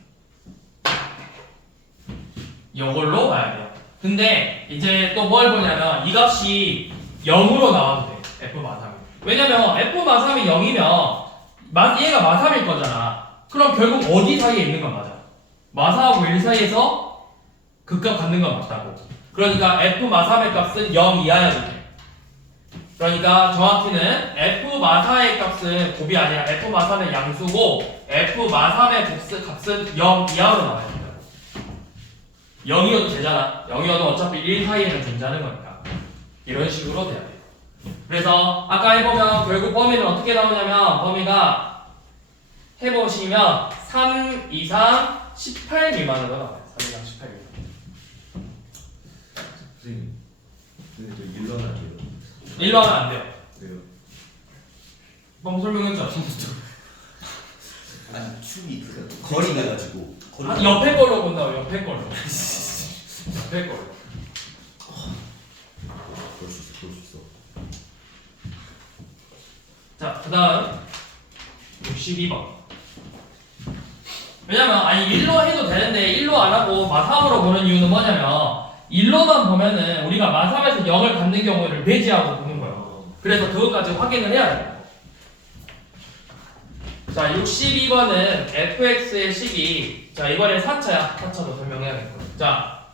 이걸로 봐야 돼요. 근데 이제 또 뭘 보냐면 이 값이 0으로 나와도 돼. F 마삼이. 왜냐면 F 마삼이 0이면 얘가 마삼일 거잖아. 그럼 결국 어디 사이에 있는 건 맞아. 마사하고 1 사이에서 극값 갖는 건 맞다고. 그러니까 F 마삼의 값은 0 이하여도 돼. 그러니까 정확히는 F 마사의 값은 곱이 아니라 F 마삼의 양수고 F 마삼의 값은 0 이하로 나와야 된다. 0이어도 되잖아. 0이어도 어차피 1 사이에는 존재하는 거니까. 이런 식으로 돼야 돼. 그래서 아까 해보면 결국 범위는 어떻게 나오냐면 범위가 해보시면 3 이상 18 미만으로 나와요. 3 이상 18 미만. 선생님, 근데 저 일로 할게요. 1로 하면 안 돼요. 왜요? 방금 설명했죠? 아니 큐비 그 거리가 가지고 아, 옆에 걸로 본다고. 옆에 걸로. 옆에 걸로. 그럴 수 있어, 그럴 수 있어. 자, 그 다음 62번. 왜냐면 아니 1로 해도 되는데 1로 안 하고 마삼으로 보는 이유는 뭐냐면 1로만 보면은 우리가 마삼에서 0을 갖는 경우를 배제하고 보는 거예요. 그래서 그것까지 확인을 해야 돼요. 자, 62번은 fx의 식이 자 이번에 4차야. 4차도 설명해야겠고. 자,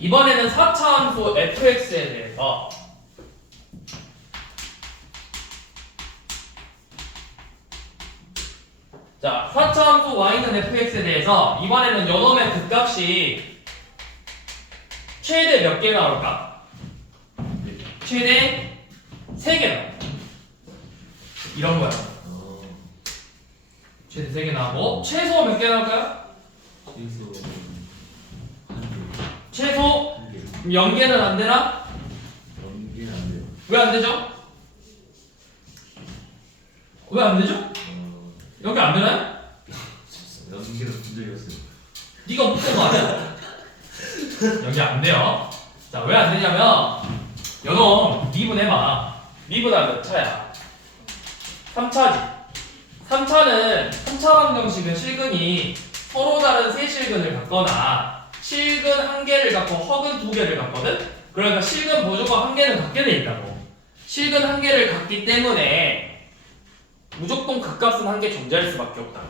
이번에는 4차 함수 fx에 대해서 자, 4차 함수 y는 fx에 대해서 이번에는 요놈의 극값이 최대 몇 개 나올까? 최대 3개 나와. 이런 거야. 최대 3개 나오고 최소 몇 개 나올까요? 최소 0개는 안 되나? 연기는 안 돼요. 왜 안 되죠? 왜 안 되죠? 여기 안 되나요? 연기는 본 적이 없어요. 네가 못된 거 아니야? 여기 안 돼요. 자, 왜 안 되냐면 요놈 미분해봐. 미분하면 몇 차야? 3차지. 3차는 3차 방정식은 실근이 서로 다른 세 실근을 갖거나 실근 한 개를 갖고 허근 두 개를 갖거든? 그러니까 실근 무조건 한 개는 갖게 돼 있다고. 실근 한 개를 갖기 때문에 무조건 극값은 한 개 존재할 수밖에 없다고.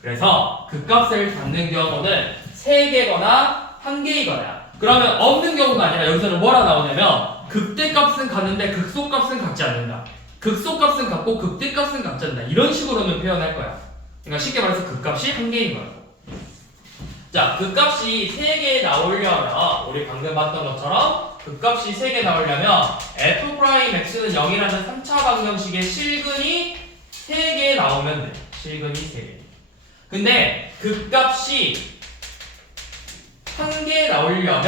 그래서 극값을 갖는 경우는 3개거나 1개이거나 그러면 없는 경우가 아니라 여기서는 뭐라 나오냐면 극대값은 갖는데 극소값은 갖지 않는다. 극소값은 갖고 극대값은 갖지 않는다. 이런 식으로는 표현할 거야. 그러니까 쉽게 말해서 극값이 1개인 거야. 자, 극값이 3개 나오려면 우리 방금 봤던 것처럼 극값이 3개 나오려면 f'x는 0이라는 3차 방정식의 실근이 3개 나오면 돼. 실근이 3개. 근데 극값이 1개 나오려면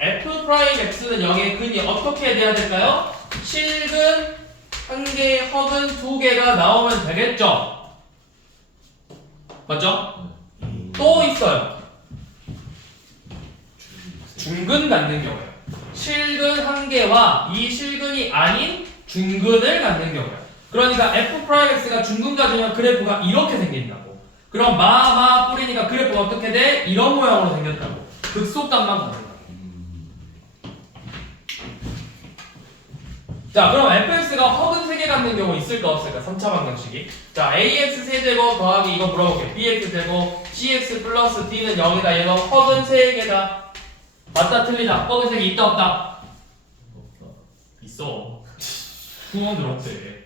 f'x는 0의 근이 어떻게 돼야 될까요? 실근 1개, 허근 2개가 나오면 되겠죠? 맞죠? 또 있어요. 중근 갖는 경우예요. 실근 1개와 이 실근이 아닌 중근을 갖는 경우예요. 그러니까 f'x가 중근 가지면 그래프가 이렇게 생긴다고. 그럼 마 뿌리니까 그래프가 어떻게 돼? 이런 모양으로 생겼다고. 극소값만 가는 거야. 자, 그럼 fx가 허근 3개 갖는 경우 있을까 없을까? 3차 방정식이. 자, ax 세제곱 더하기 이거 물어볼게. bx 제곱 cx 플러스 d는 0이다. 얘가 허근 3개다. 맞다 틀리다. 허근 3개 있다 없다? 있어. 수험들 없대.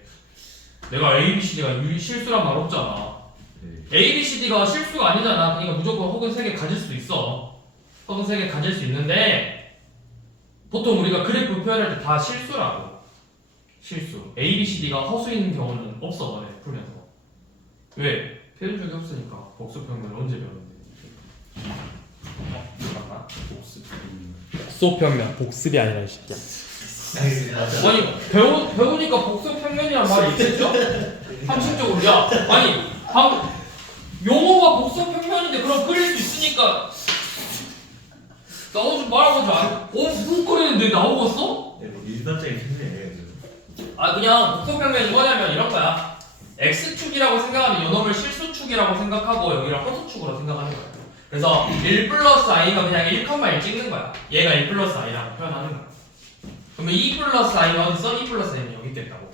내가 ABCD가 실수란 말 없잖아. ABCD가 실수가 아니잖아. 그러니까 무조건 허근 3개 가질 수도 있어. 허근 3개 가질 수 있는데 보통 우리가 그래프 표현할 때 다 실수라고. 실수. A, B, C, D가 허수인 경우는 없어 너네 풀면서. 왜? 표현 적이 없으니까. 복수평면 언제 배웠는데? 잠깐만. 복소평면 복습이 아니라 이 새끼야. 아니 배우니까 복소평면이란 말이 있겠죠? 상식적으로 야 아니 용어가 복소평면인데 그럼 그릴 수 있으니까 나오지 말아보지 마. 무슨 그리는데 나오겠어? 네, 뭐 일반적인 편이에요. 아 그냥 복소평면이 뭐냐면 이런 거야. x축이라고 생각하면 요놈을 실수축이라고 생각하고 여기를 허수축으로 생각하는 거야. 그래서 1 플러스 i가 그냥 1,1 찍는 거야. 얘가 1 플러스 i라고 표현하는 거야. 그러면 2 플러스 i는 어디 있어? 2 플러스 i는 여기 있겠다고.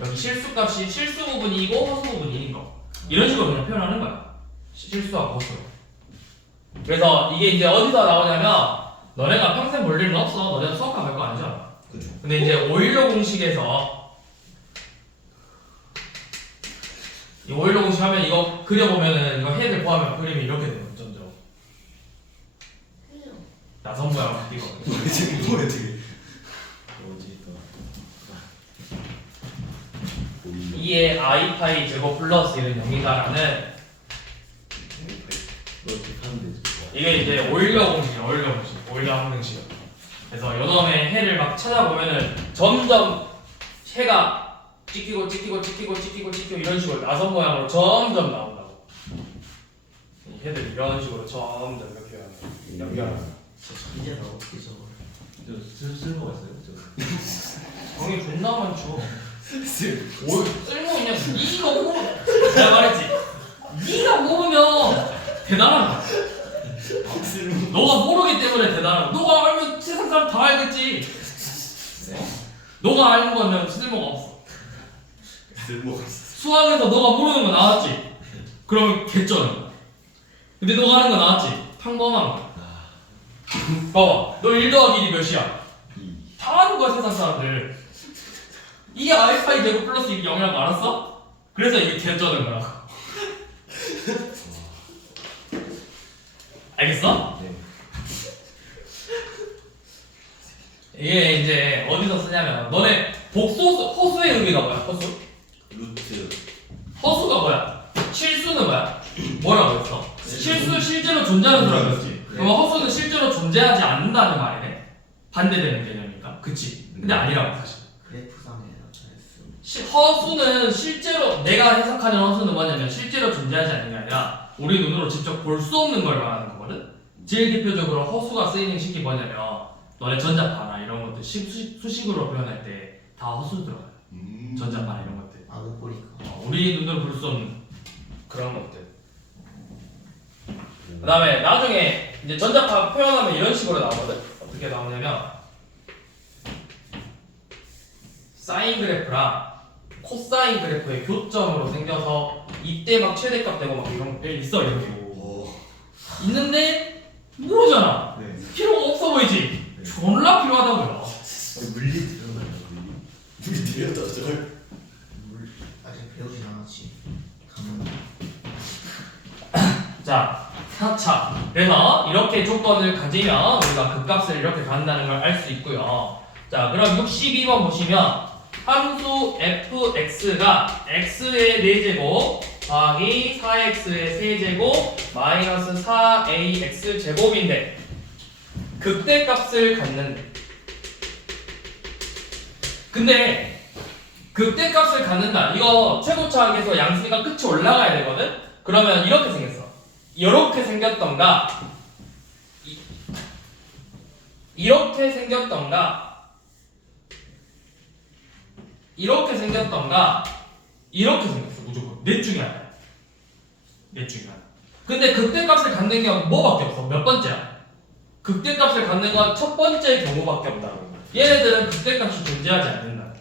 여기 실수값이 실수 부분이 이고 허수 부분이 이인 거. 이런 식으로 그냥 표현하는 거야. 실수하고 허수. 그래서 이게 이제 어디서 나오냐면 너네가 평생 볼 일은 없어. 너네가 수학과 갈 거 아니잖아. 그죠. 근데 이제 오일러 공식에서 이 오일러 공식 하면 이거 그려보면은 이거 해들 포함하면 그림이 이렇게 돼요. 점점 나선 모양으로 바뀌거든. 뭐야 되게. 어디 또. 2의 i 파이 제곱 플러스 1은 0이다라는 너 어떻게 하면 되지? 이게 이제 오일러 공식이야. 오일러 항등식. 그래서 요놈의 해를 막 찾아보면은 점점 해가 찍히고 이런 식으로 나선 모양으로 점점 나온다고. 이 해들 이런 식으로 점점 이렇게 연결하는. 이제는 어떻게 저걸? 저 쓸모 있어요? 저. 정이 존나 많죠. 쓸모 있냐? 니가 모르면 내가 말했지. 니가 모르면 대단한 거야. 너가 모르기 때문에 대단한 거야. 너가 알면 세상 사람 다 알겠지. 너가 아는 거면 쓸모가 없어. 쓸모가 있어. 수학에서 너가 모르는 거 나왔지? 그러면 개쩌는 거야. 근데 너가 아는 거 나왔지? 평범한 거야. 봐봐. 너 1 더하기 1이 몇이야? 2. 다 아는 거야 세상 사람들. 이게 알파이 제곱 플러스 1이 0이라는 거 알았어? 그래서 이게 개쩌는 거야. 알겠어? 네. 이게 이제 어디서 쓰냐면 너네 허수의 의미가 뭐야? 허수? 루트. 허수가 뭐야? 실수는 뭐야? 뭐라고 했어? 실수 실제로 존재하는 소리라고 했지. 그럼 허수는 실제로 존재하지 않는다는 말이네. 반대되는 개념이니까. 그치? 근데 아니라고 사실. 그래프상에 나타냈어. 허수는 실제로 내가 해석하는 허수는 뭐냐면 실제로 존재하지 않는 게 아니라 우리 눈으로 직접 볼 수 없는 걸 말하는 거거든. 제일 대표적으로 허수가 쓰이는 식이 뭐냐면 너네 전자파나 이런 것들 수식으로 표현할 때 다 허수 들어가요. 전자파나 이런 것들. 아, 못 보니까. 우리 눈으로 볼 수 없는 그런 것들. 그 다음에 나중에 이제 전자파 표현하면 이런 식으로 나오거든. 어떻게 나오냐면 사인 그래프랑 코사인 그래프의 교점으로 생겨서 이때 막 최대값 되고 막 이런 게 있어. 이런 게 오. 있는데 모르잖아. 네. 필요가 없어 보이지? 네. 존나 필요하다고요. 물리 들어가요. 물리 들었다 저걸. 아직 배우진 않았지. 가면. 자, 4차. 그래서 이렇게 조건을 가지면 우리가 극값을 이렇게 갖는다는 걸 알 수 있고요. 자, 그럼 62번 보시면 함수 fx가 x의 4제곱 더하기 4x의 3제곱 마이너스 4ax 제곱인데 극대값을 갖는데 근데 극대값을 갖는다. 이거 최고차항에서 양수니까 끝이 올라가야 되거든? 그러면 이렇게 생겼어. 이렇게 생겼던가 이렇게 생겼던가 이렇게 생겼던가 이렇게 생겼어. 무조건 넷 중에 하나. 넷 중에 하나. 근데 극대값을 갖는 경우 뭐밖에 없어? 몇 번째야? 극대값을 갖는 건 첫 번째 경우밖에 없다고. 얘네들은 극대값이 존재하지 않는다.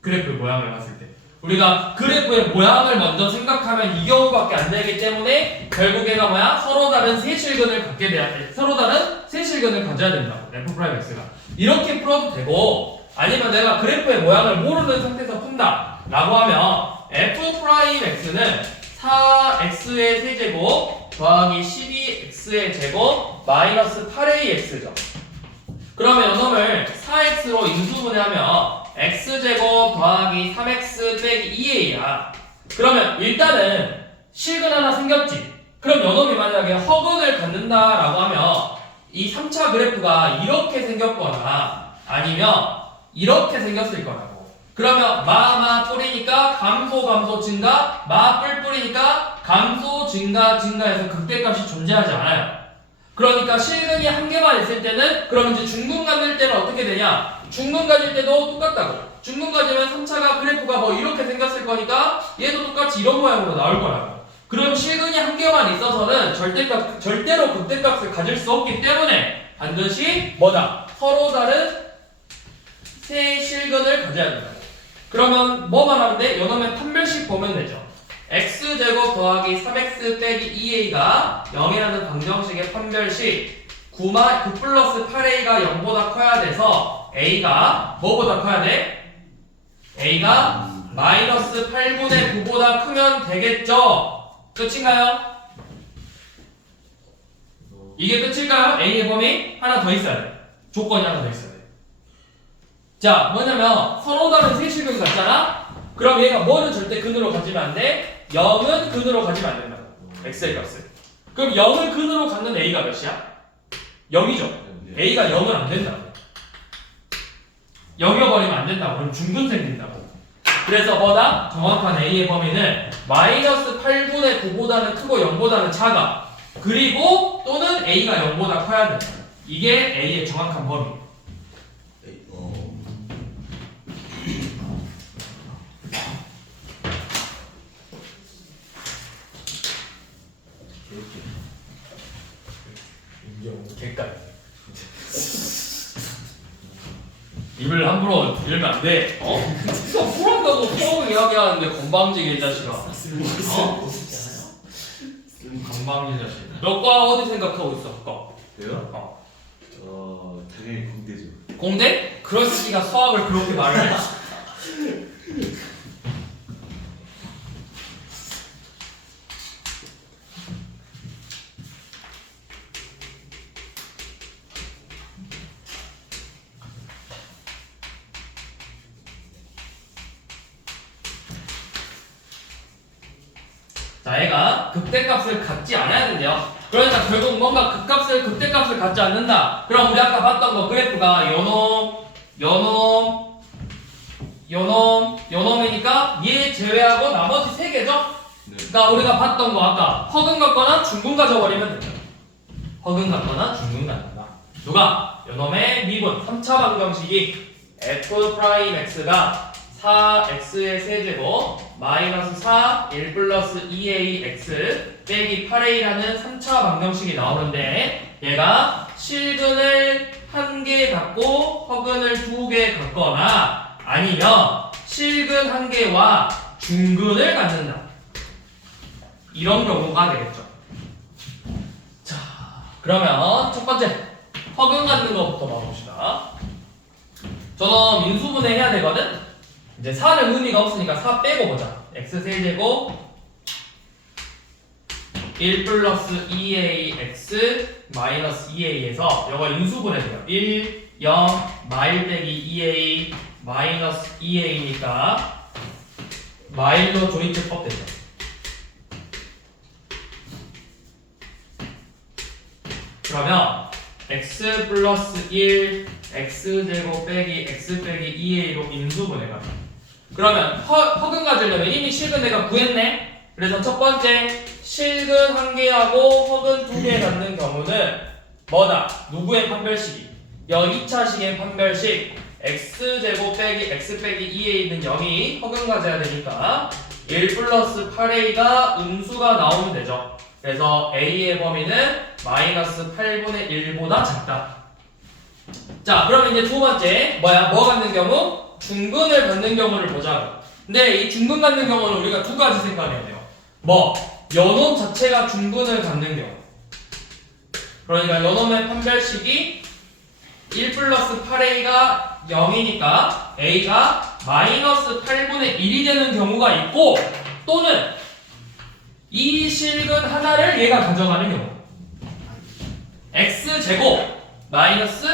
그래프 모양을 봤을 때 우리가 그래프의 모양을 먼저 생각하면 이 경우밖에 안 되기 때문에 결국 얘가 뭐야? 서로 다른 세실근을 갖게 돼야 돼. 서로 다른 세실근을 가져야 된다고. f'(x가) 이렇게 풀어도 되고 아니면 내가 그래프의 모양을 모르는 상태에서 푼다 라고 하면 f'x는 4x의 세제곱 더하기 12x의 제곱 마이너스 8ax죠. 그러면 요놈을 4x로 인수분해하면 x제곱 더하기 3x 빼기 2a야. 그러면 일단은 실근 하나 생겼지. 그럼 요놈이 만약에 허근을 갖는다라고 하면 이 3차 그래프가 이렇게 생겼거나 아니면 이렇게 생겼을 거라고. 그러면 마 뿌리니까 감소 증가, 마 뿌리니까 감소 증가해서 극대값이 존재하지 않아요. 그러니까 실근이 한 개만 있을 때는 그럼 이제 중근 가질 때는 어떻게 되냐? 중근 가질 때도 똑같다고. 중근 가지면 3차가 그래프가 뭐 이렇게 생겼을 거니까 얘도 똑같이 이런 모양으로 나올 거라고. 그럼 실근이 한 개만 있어서는 절대로 극대값을 가질 수 없기 때문에 반드시 뭐다? 서로 다른 세 실근을 가져야 된다고. 그러면 뭐만 하면 돼? 요놈의 판별식 보면 되죠. x제곱 더하기 3x 빼기 2a가 0이라는 방정식의 판별식 9 플러스 8a가 0보다 커야 돼서 a가 뭐보다 커야 돼? a가 마이너스 8분의 9보다 크면 되겠죠? 끝인가요? 이게 끝일까요? a의 범위 하나 더 있어야 돼. 조건이 하나 더 있어야 돼. 자, 뭐냐면 서로 다른 세 실근 같잖아? 그럼 얘가 뭐는 절대 근으로 가지면 안 돼? 0은 근으로 가지면 안 된다고. x의 값을. 그럼 0을 근으로 갖는 a가 몇이야? 0이죠. a가 0은 안 된다고. 0이어버리면 안 된다고. 그럼 중근 생긴다고. 그래서 뭐다? 정확한 a의 범위는 마이너스 8분의 9보다는 크고 0보다는 작아. 그리고 또는 a가 0보다 커야 된다. 이게 a의 정확한 범위. 개깔. 입을 함부로 열면 안 돼. 네가 풀한다고 수업을 이야기하는데 건방지게 이 자식아. 건방진 자식. 너과 어디 생각하고 있어? 거. 왜요? 당연히 공대죠. 공대? 그런 새끼가 수학을 그렇게 말을 해? 자, 얘가 극대값을 갖지 않아야 된대요. 그러니까 결국 뭔가 극대값을 갖지 않는다. 그럼 우리 아까 봤던 거 그래프가 요놈이니까 얘 제외하고 나머지 세 개죠? 네. 그러니까 우리가 봤던 거 아까 허근 갖거나 중근 가져버리면 된다. 허근 갖거나 중근 갖는다. 누가? 요놈의 미분 3차 방정식이 f'x가 4x의 세제곱 마이너스 4 1 플러스 2ax 빼기 8a라는 3차 방정식이 나오는데 얘가 실근을 1개 갖고 허근을 2개 갖거나 아니면 실근 1개와 중근을 갖는다. 이런 경우가 되겠죠. 자, 그러면 첫 번째 허근 갖는 것부터 봐봅시다. 저는 인수분해 해야 되거든? 이제 4는 의미가 없으니까 4 빼고 보자. x세제곱 1 플러스 2ax 마이너스 2a에서 이거 인수분해돼요. 1, 0, 마일 빼기 2a 마이너스 2a니까 마일로 조인트법 되죠. 그러면 x 플러스 1 x제곱 빼기 x 빼기 2a로 인수분해가 돼. 그러면 허근 가지려면 이미 실근 내가 구했네. 그래서 첫 번째 실근 1개하고 허근 2개 갖는 경우는 뭐다? 누구의 판별식이? 2차식의 판별식 x제곱 빼기 x 빼기 2a는 0이 허근 가져야 되니까 1 플러스 8a가 음수가 나오면 되죠. 그래서 a의 범위는 마이너스 8분의 1보다 작다. 자, 그러면 이제 두 번째 뭐 갖는 경우? 중근을 갖는 경우를 보자고. 근데 이 중근 갖는 경우는 우리가 두 가지 생각해야 돼요. 요놈 자체가 중근을 갖는 경우. 그러니까 요놈의 판별식이 1 플러스 8a가 0이니까 a가 마이너스 8분의 1이 되는 경우가 있고 또는 이 실근 하나를 얘가 가져가는 경우. x제곱 마이너스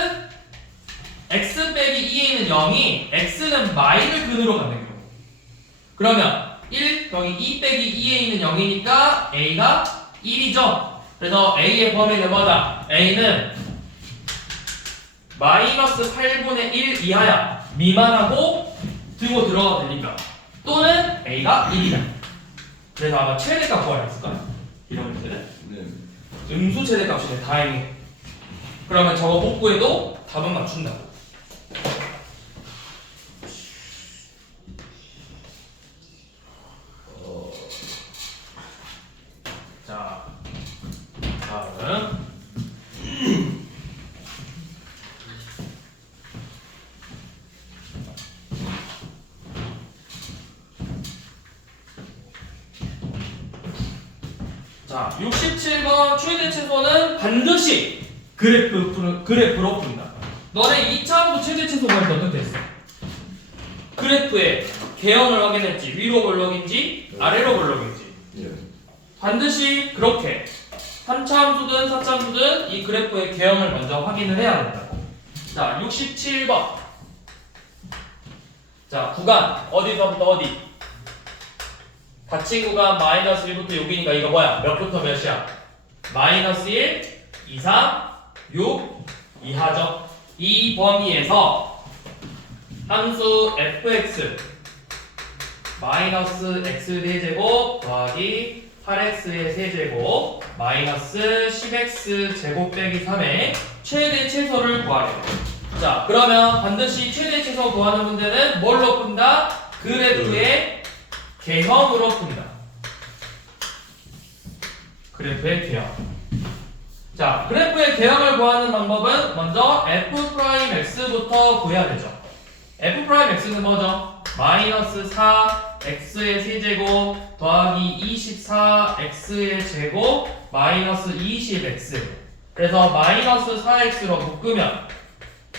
빼기 2a는 0이 x는 마이를 근으로 갖는 경우. 그러면 1 여기 2 빼기 2a는 0이니까 a가 1이죠. 그래서 a의 범위는 뭐다? a는 마이너스 8분의 1 이하야. 미만하고 들고 들어가도 되니까. 또는 a가 1이다. 그래서 아마 최대값 구하려 했을 거야. 이런 문제는. 네. 음수 최대값이네. 다행히. 그러면 저거 복구해도 답은 맞춘다. 자, 다음. 자, 67번 최대 최소는 반드시 그래프로 푼다. 너네 2차 함수 최대 최소 구할 때 어떻게 했어? 그래프의 개형을 확인했지. 위로 볼록인지 아래로 볼록인지. 네. 반드시 그렇게 3차 함수든 4차 함수든 이 그래프의 개형을 먼저 확인을 해야 된다고. 자, 67번. 자, 구간 어디서부터 어디? 닫힌 구간 마이너스 1부터 6이니까 이거 뭐야? 몇부터 몇이야? 마이너스 1, 2, 3, 6 이하죠. 이 범위에서 함수 fx 마이너스 x 대제곱 더하기 8x의 세제곱 마이너스 10x 제곱 빼기 3의 최대 최소를 구하래요. 자, 그러면 반드시 최대 최소 구하는 문제는 뭘로 푼다? 그래프의 개형으로 푼다. 그래프의 개형. 자, 그래프의 개형을 구하는 방법은 먼저 f'x부터 구해야 되죠. f'x는 뭐죠? 마이너스 4x의 세제곱 더하기 24x의 제곱 마이너스 20x. 그래서 마이너스 4x로 묶으면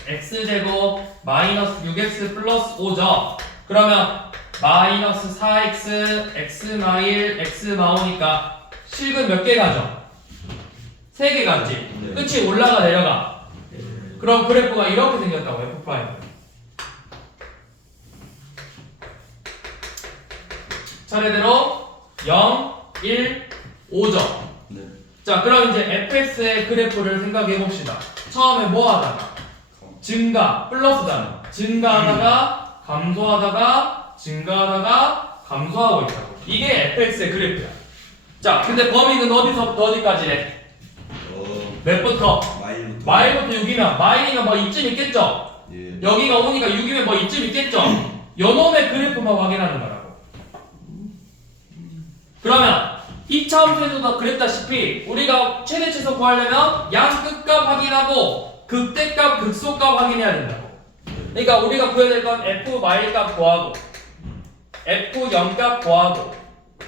x제곱 마이너스 6x 플러스 5죠. 그러면 마이너스 4x, x마일, x마오니까 실근 몇 개 가죠? 3개 가지. 네. 끝이 올라가 내려가. 그럼 그래프가 이렇게 생겼다고 f'. 차례대로 0, 1, 5점. 네. 자, 그럼 이제 fx의 그래프를 생각해 봅시다. 처음에 뭐 하다가? 증가, 플러스 단어. 증가하다가, 감소하다가, 증가하다가, 감소하고 있다고. 이게 fx의 그래프야. 자, 근데 범위는 어디서부터 어디까지래? 몇부터? 마일부터. 마일부터 6이면, 마일이면 뭐 이쯤 있겠죠? 예. 여기가 5니까 6이면 뭐 이쯤 있겠죠? 요놈의 그래프만 확인하는 거라고. 그러면 2차 함수에서도 그랬다시피 우리가 최대 최소 구하려면 양 끝값 확인하고 극대값 극소값 확인해야 된다고. 그러니까 우리가 구해야 될 건 f 마일 값 구하고 f0 값 구하고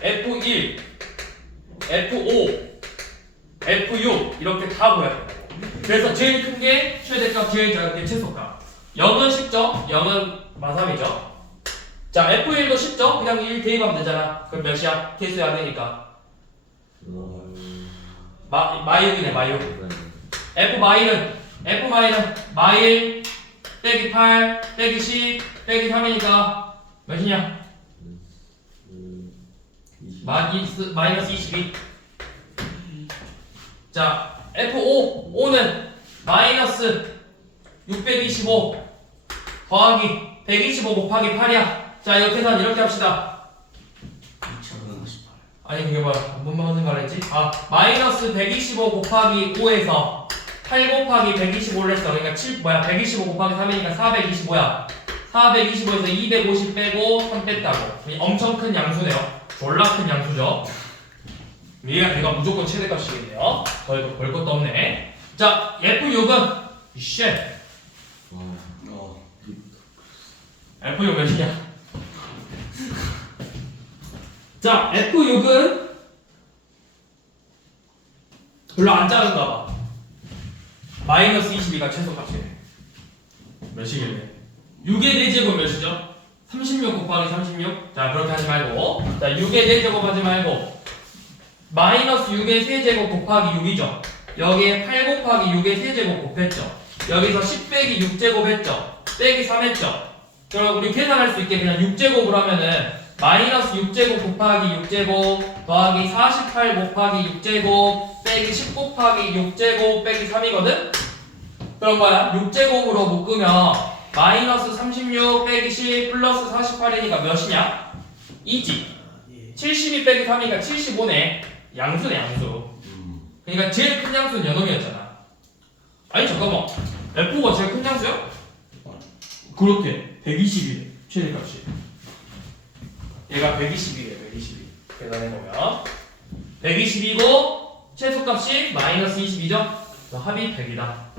f1, f5, f6 이렇게 다 구해야 된다고. 그래서 제일 큰 게 최대값, 제일 작은 게 최소값. 0은 쉽죠? 0은 마삼이죠. 자, F1도 쉽죠? 그냥 1 대입하면 되잖아. 그럼 몇이야? 개수야 안 되니까. 마일이네, 마일. F 마일은 마일 빼기 8 빼기 10 빼기 3이니까 몇이냐? 마이너스 22. 자, F5, 5는 마이너스 625 더하기 125 곱하기 8이야. 자, 이거 계산 이렇게 합시다. 2058. 아니, 그게 뭐야? 한 번만 하는 거 알았지? 아, 마이너스 125 곱하기 5에서 8 곱하기 125를 했어. 그러니까 125 곱하기 3이니까 425야. 425에서 250 빼고 3 뺐다고. 엄청 큰 양수네요. 졸라 큰 양수죠. 얘가 내가 무조건 최대값이겠네요. 더 볼 것도 없네. 자, F6은 쉣. F6 몇이냐? 자, F6은 별로 안 작은가 봐. 마이너스 22가 최소값이네. 몇이길래? 6의 4제곱 몇이죠? 36 곱하기 36. 자, 그렇게 하지 말고. 자, 6의 4제곱 하지 말고. 마이너스 6의 3제곱 곱하기 6이죠. 여기에 8 곱하기 6의 3제곱 곱했죠. 여기서 10 빼기 6제곱 했죠. 빼기 3 했죠. 그럼 우리 계산할 수 있게 그냥 6제곱을 하면은 마이너스 6제곱 곱하기 6제곱 더하기 48 곱하기 6제곱 빼기 10 곱하기 6제곱 빼기 3이거든? 그럼 뭐야? 6제곱으로 묶으면 마이너스 36 빼기 10 플러스 48이니까 몇이냐? 2지. 예. 72 빼기 3이니까 75네. 양수네 양수. 그러니까 제일 큰 양수는 연놈이었잖아. 아니 잠깐만. F가 제일 큰 양수야? 그렇게 120이래 최대값이. 얘가 120이래 120. 계산해보면 120이고 최소값이 마이너스 20이죠? 그래서 합이 100이다.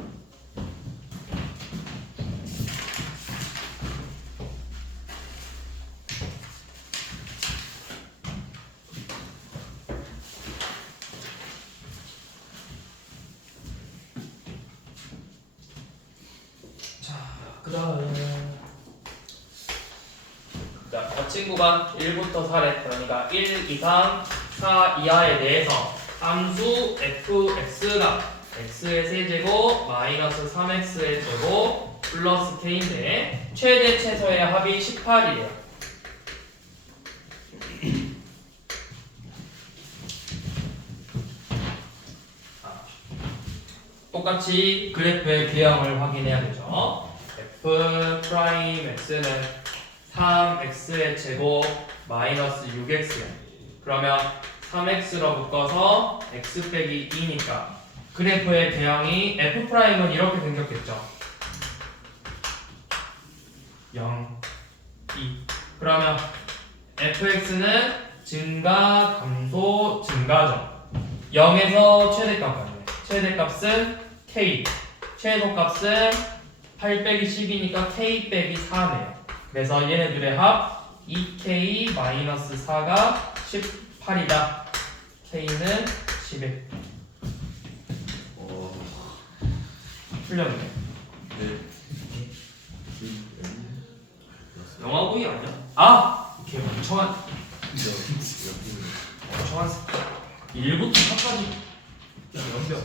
그 친구가 1부터 4래. 그러니까 1 이상 4 이하에 대해서 함수 fx가 x의 세제곱 마이너스 3x의 제곱 플러스 k인데 최대 최소의 합이 18이래요. 똑같이 그래프의 개형을 확인해야 되죠. f 프라임 x는 3x의 제곱 마이너스 6x야. 그러면 3x로 묶어서 x 빼기 2니까 그래프의 개형이 f 프라임은 이렇게 생겼겠죠. 0, 2. 그러면 fx는 증가, 감소, 증가죠. 0에서 최대값까지. 최대값은 k, 최소값은 8 빼기 10이니까 k 빼기 4네요. 그래서 얘네들의 합 2k 마이너스 4가 18이다. k는 11. 풀렸네. 네. 영화고이 아니야? 아! 걔 멍청한 멍청한 1부터 4까지 연병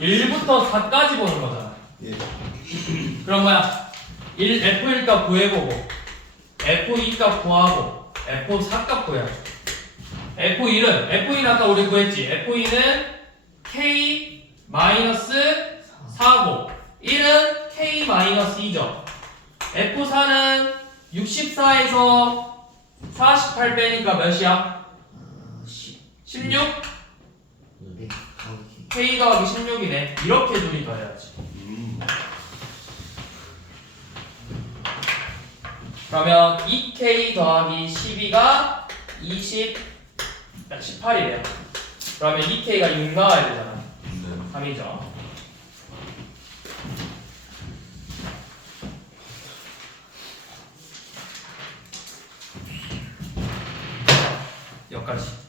1부터 4까지 보는 거잖아. 예. 그럼 뭐야? F1 값 구해보고 F2 값 구하고 F4 값 구해야지. F1은 아까 우리 구했지. F2는 K 마이너스 4고 1은 K 마이너스 2죠. F4는 64에서 48 빼니까 몇이야? 16? 네. 가격이. K 더하기 16이네. 이렇게 둘이 더해야지. 그러면 2K 더하기 12가 18이래요. 그러면 2K가 6 나와야 되잖아. 3이죠. 여기까지.